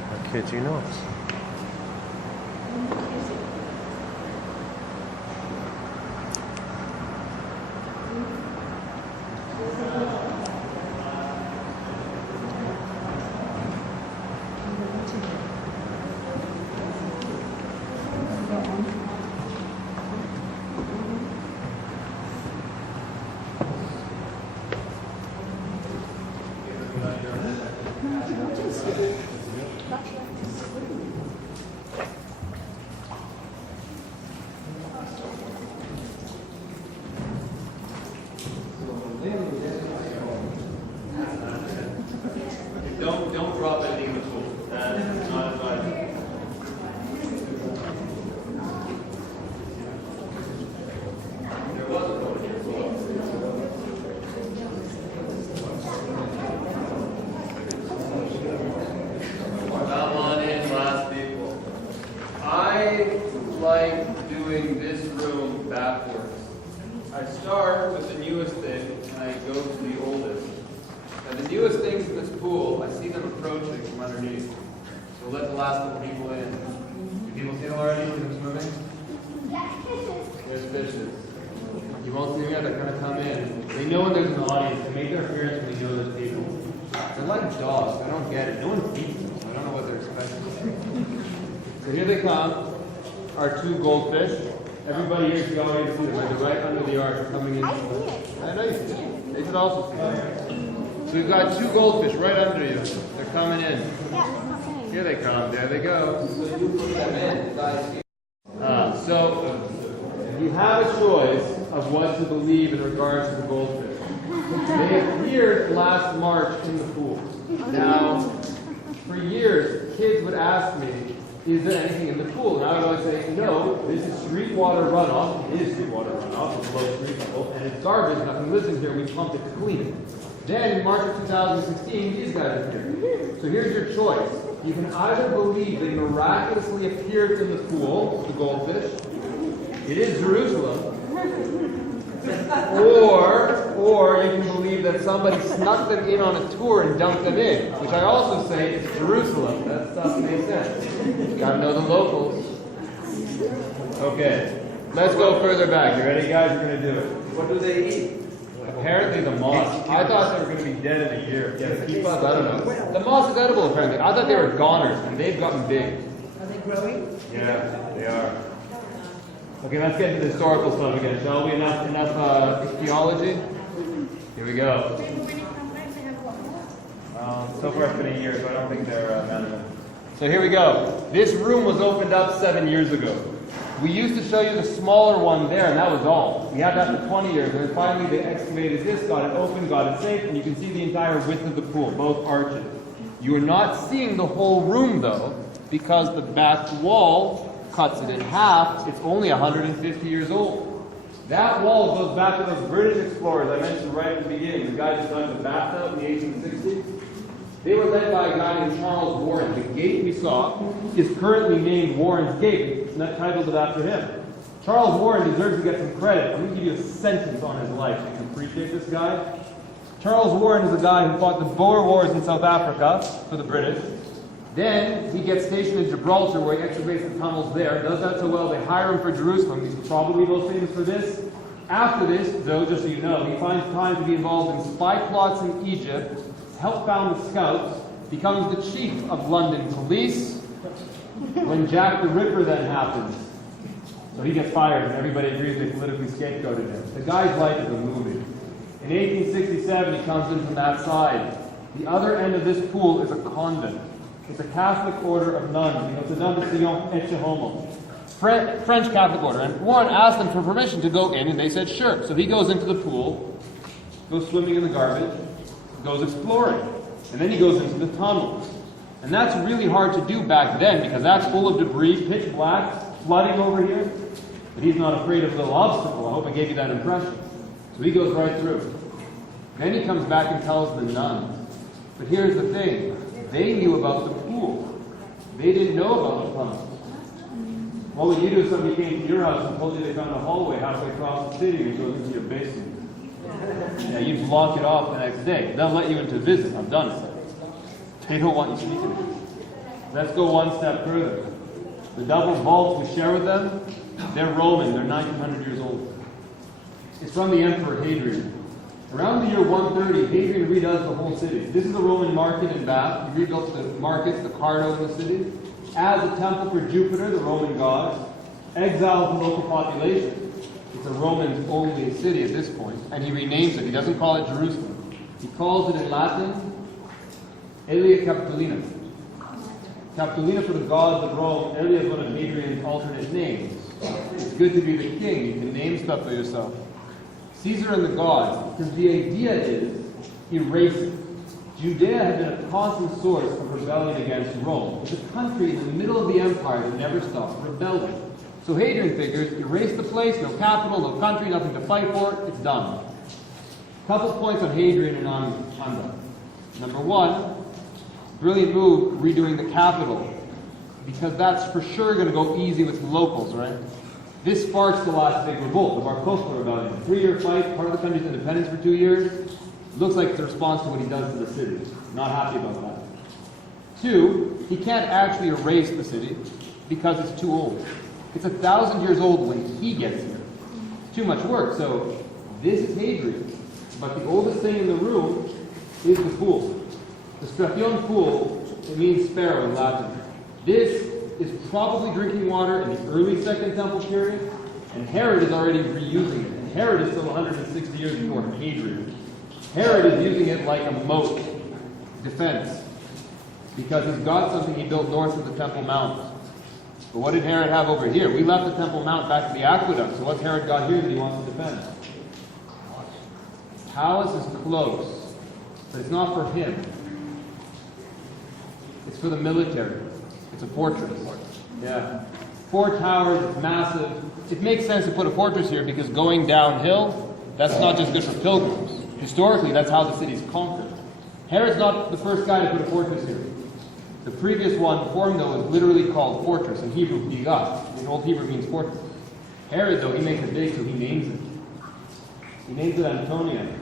I kid you not. Don't drop anything in the pool. That's not advisable. There was a pool here. Come on in, last people. I like doing this room backwards. I start with the newest thing and I go to the oldest. And the newest things in this pool, I see them approaching from underneath. So let the last couple people in. Do people see them already? See them swimming? There's fishes. You won't see them yet, they're going to come in. They know when there's an audience. They make their appearance when they know there's people. They're like dogs. I don't get it. No one feeds them, so I don't know what they're expecting. So here they come, our two goldfish. Everybody here should already see them. They're right under the arch coming in. I see it. I know you see it. They should also see it. So we've got two goldfish right under you. They're coming in. Yeah, Here they come. There they go. So you have a choice of what to believe in regards to the goldfish. They appeared last March in the pool. Now, for years, kids would ask me, is there anything in the pool? And I would always say, no, this is street water runoff. It is street water runoff. It's below street level. And it's garbage. Nothing lives in here. We pumped it to clean it. Then, in March of 2016, these guys appeared. So here's your choice. You can either believe they miraculously appeared in the pool, the goldfish. It is Jerusalem. Or you can believe that somebody snuck them in on a tour and dumped them in, which I also say is Jerusalem. That stuff makes sense. Gotta know the locals. Okay, let's go further back. You ready, guys? We're gonna do it. What do they eat? Apparently the moss. I thought they were going to be dead in a year. Yeah, keep up. I don't know. The moss is edible, apparently. I thought they were goners, and they've gotten big. Are they growing? Yeah, they are. Okay, let's get into the historical stuff again, shall we? Enough theology? Here we go. So far it's been a year, so I don't think they're amenable. So here we go. This room was opened up 7 years ago. We used to show you the smaller one there, and that was all. We had that for 20 years, and then finally they excavated this, got it open, got it safe, and you can see the entire width of the pool, both arches. You are not seeing the whole room, though, because the back wall cuts it in half. It's only 150 years old. That wall goes back to those British explorers I mentioned right at the beginning. The guys who dug the bathtub in the 1860s. They were led by a guy named Charles Warren. The gate we saw is currently named Warren's Gate. It's not titled it after him. Charles Warren deserves to get some credit. I'm going to give you a sentence on his life. You can appreciate this guy. Charles Warren is a guy who fought the Boer Wars in South Africa for the British. Then he gets stationed in Gibraltar, where he excavates the tunnels there. Does that so well, they hire him for Jerusalem. He's probably most famous for this. After this, though, just so you know, he finds time to be involved in spy plots in Egypt, help found the Scouts, becomes the chief of London police. When Jack the Ripper then happens, so he gets fired and everybody agrees they politically scapegoated him. The guy's life is a movie. In 1867, he comes in from that side. The other end of this pool is a convent. It's a Catholic order of nuns. It's a nun de Sion et Homo. French Catholic order. And Warren asked them for permission to go in, and they said sure. So he goes into the pool, goes swimming in the garbage, goes exploring. And then he goes into the tunnels. And that's really hard to do back then because that's full of debris, pitch black, flooding over here. But he's not afraid of a little obstacle. I hope I gave you that impression. So he goes right through. Then he comes back and tells the nuns. But here's the thing. They knew about the pool. They didn't know about the tunnels. What would you do if somebody came to your house and told you they found a hallway halfway across the city and goes into your basement? Yeah, you'd block it off the next day. They'll let you in to visit. I've done it. They don't want you speaking to them. Let's go one step further. The double vaults we share with them, they're Roman. They're 1900 years old. It's from the Emperor Hadrian. Around the year 130, Hadrian redoes the whole city. This is the Roman market in Bath. He rebuilt the markets, the cardo in the city, as a temple for Jupiter, the Roman god, exiles the local population. It's a Roman-only city at this point, and he renames it. He doesn't call it Jerusalem. He calls it in Latin, Aelia Capitolina. Capitolina for the gods of Rome. Aelia is one of Hadrian's alternate names. It's good to be the king. You can name stuff for yourself. Caesar and the gods, because the idea is erasing. Judea had been a constant source of rebellion against Rome. It's a country in the middle of the empire that never stopped rebelling. So Hadrian figures, erase the place, no capital, no country, nothing to fight for, it's done. Couple points on Hadrian and I'm done. Number one, brilliant move redoing the capital, because that's for sure going to go easy with locals, right? This sparks the last big revolt, the Bar Kokhba rebellion. A 3-year fight, part of the country's independence for 2 years. Looks like it's a response to what he does to the city. Not happy about that. 2, he can't actually erase the city because it's too old. It's 1,000 years old when he gets here. Too much work. So this is Hadrian. But the oldest thing in the room is the pool. The Strathion pool, it means sparrow in Latin. This is probably drinking water in the early Second Temple period, And Herod is already reusing it. And Herod is still 160 years before Hadrian. Herod is using it like a moat defense because he's got something he built north of the Temple Mount. But what did Herod have over here? We left the Temple Mount back to the aqueduct. So what's Herod got here that he wants to defend? The palace is close, but it's not for him. It's for the military. It's a fortress. Yeah. 4 towers, it's massive. It makes sense to put a fortress here because going downhill, that's not just good for pilgrims. Historically, that's how the city's conquered. Herod's not the first guy to put a fortress here. The previous one before him, though, is literally called fortress. In Hebrew, Gigah. In Old Hebrew, means fortress. Herod, though, he makes it big, so he names it. He names it Antonia.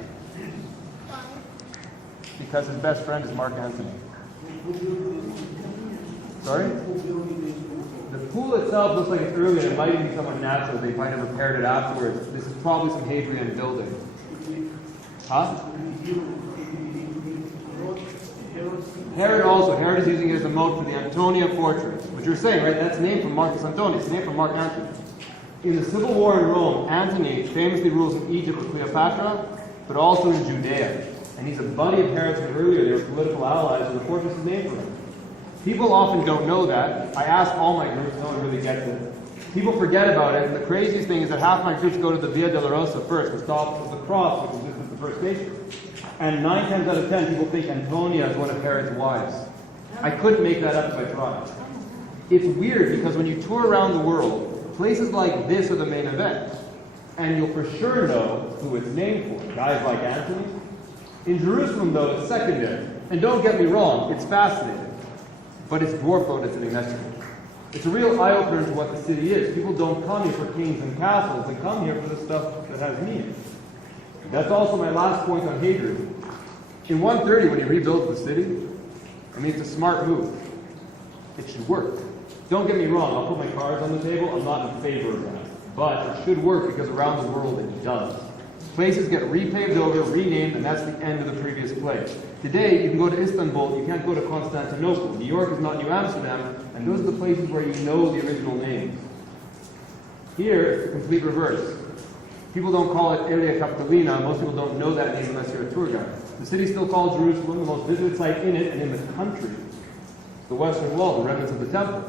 Because his best friend is Mark Antony. Sorry? The pool itself looks like it's earlier. It might even be somewhat natural. They might have repaired it afterwards. This is probably some Hadrian building. Huh? Herod also. Herod is using it as a moat for the Antonia fortress. What you're saying, right? That's named from Marcus Antonius. It's named from Mark Antony. In the civil war in Rome, Antony famously rules in Egypt with Cleopatra, but also in Judea. And he's a buddy of Herod's from earlier. They were political allies, and the fortress is named for him. People often don't know that. I ask all my groups, no one really gets it. People forget about it, and the craziest thing is that half my groups go to the Via Dolorosa first, the stop of the cross, which is the first station. And 9 times out of 10, people think Antonia is one of Herod's wives. I couldn't make that up if I tried. It's weird because when you tour around the world, places like this are the main event. And you'll for sure know who it's named for. Guys like Antony. In Jerusalem, though, it's secondary. And don't get me wrong, it's fascinating. But it's dwarfed by what it's sitting next to it. It's a real eye-opener into what the city is. People don't come here for kings and castles. They come here for the stuff that has meaning. That's also my last point on Hadrian. In 130, when he rebuilds the city, I mean, it's a smart move. It should work. Don't get me wrong, I'll put my cards on the table. I'm not in favor of that. But it should work because around the world it does. Places get repaved over, renamed, and that's the end of the previous place. Today, you can go to Istanbul, you can't go to Constantinople. New York is not New Amsterdam, and those are the places where you know the original names. Here, it's the complete reverse. People don't call it Area Capitolina. Most people don't know that name unless you're a tour guide. The city's still called Jerusalem, the most visited site in it, and in the country, the Western Wall, the remnants of the temple.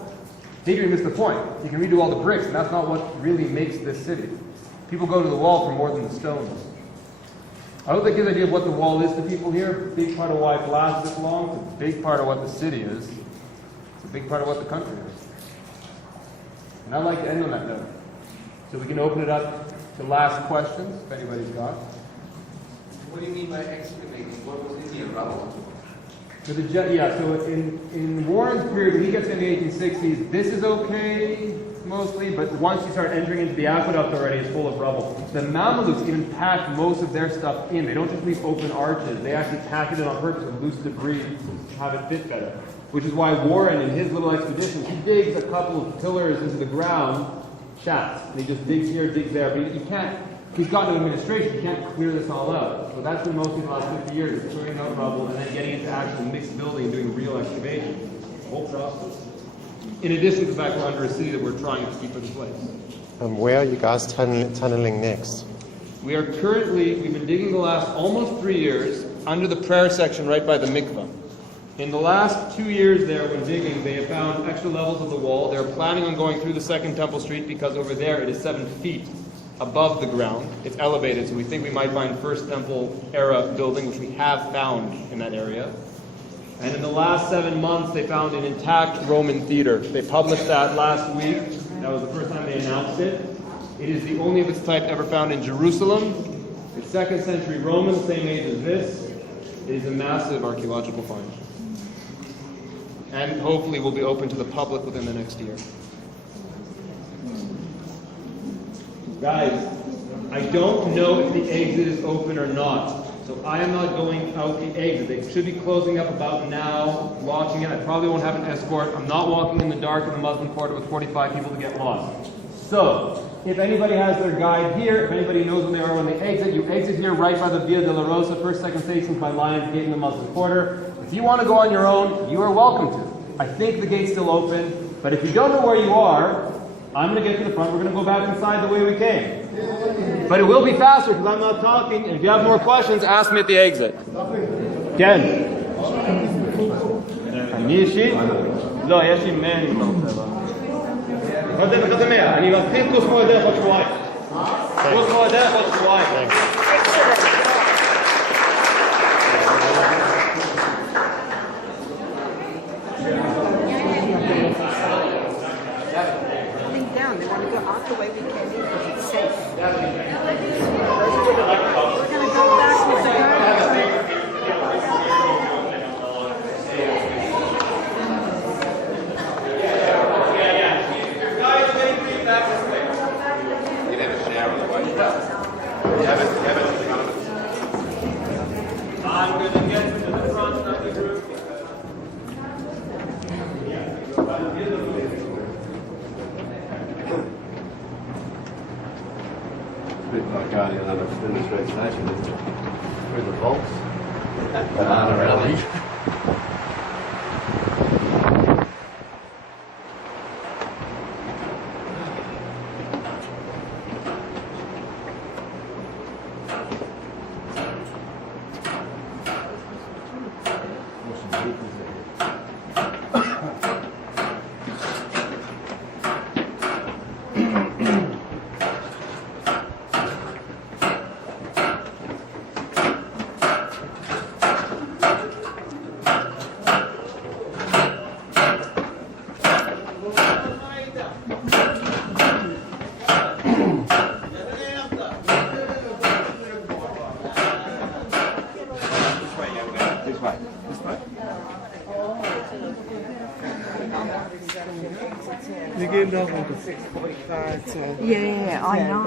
Hadrian missed the point. You can redo all the bricks, and that's not what really makes this city. People go to the wall for more than the stones. I hope that gives an idea of what the wall is to people here. A big part of why it lasts this long. It's a big part of what the city is. It's a big part of what the country is. And I'd like to end on that note. So we can open it up to last questions, if anybody's got. What do you mean by excavating? What was in the rubble? So in Warren's period, when he gets in the 1860s, this is okay, mostly, but once you start entering into the aqueduct already, it's full of rubble. The Mamelukes even pack most of their stuff in. They don't just leave open arches. They actually pack it in on purpose with loose debris to have it fit better. Which is why Warren, in his little expedition, he digs a couple of pillars into the ground, shafts. And he just digs here, digs there. But you can't, he's got no administration. He can't clear this all out. So that's been mostly the last 50 years, is clearing out rubble and then getting into actual mixed building and doing real excavation. The whole process. In addition to the fact we're under a city that we're trying to keep in place. Where are you guys tunneling next? We are currently, we've been digging the last almost 3 years under the prayer section right by the mikvah. In the last 2 years there, when digging, they have found extra levels of the wall. They're planning on going through the second Temple Street because over there it is 7 feet above the ground. It's elevated, so we think we might find First Temple era building, which we have found in that area. And in the last 7 months, they found an intact Roman theater. They published that last week. That was the first time they announced it. It is the only of its type ever found in Jerusalem. It's 2nd century Roman, same age as this. It is a massive archaeological find. And hopefully will be open to the public within the next year. Guys, I don't know if the exit is open or not. So I am not going out the exit. They should be closing up about now, launching it. I probably won't have an escort. I'm not walking in the dark in the Muslim quarter with 45 people to get lost. So, if anybody has their guide here, if anybody knows where they are when they exit, you exit here right by the Via Dolorosa, first, second station by Lions Gate in the Muslim quarter. If you want to go on your own, you are welcome to. I think the gate's still open, but if you don't know where you are, I'm going to get to the front. We're going to go back inside the way we came. But it will be faster because I'm not talking. And if you have more questions, ask me at the exit. Ken. אני אישית? לא, יש לי 100 אם אתה רוצה. לא יודע, 100. אני מתחיל קורס מורה דרך עוד שבועיים. קורס מורה דרך עוד שבועיים. Down. They want to go out the way we came in because it's safe. We're going to go backwards. I'm going to get to the front of the group. Like going in on a demonstration station through the vaults. Banana rally. You getting done with the 6:45, so. Yeah, I know.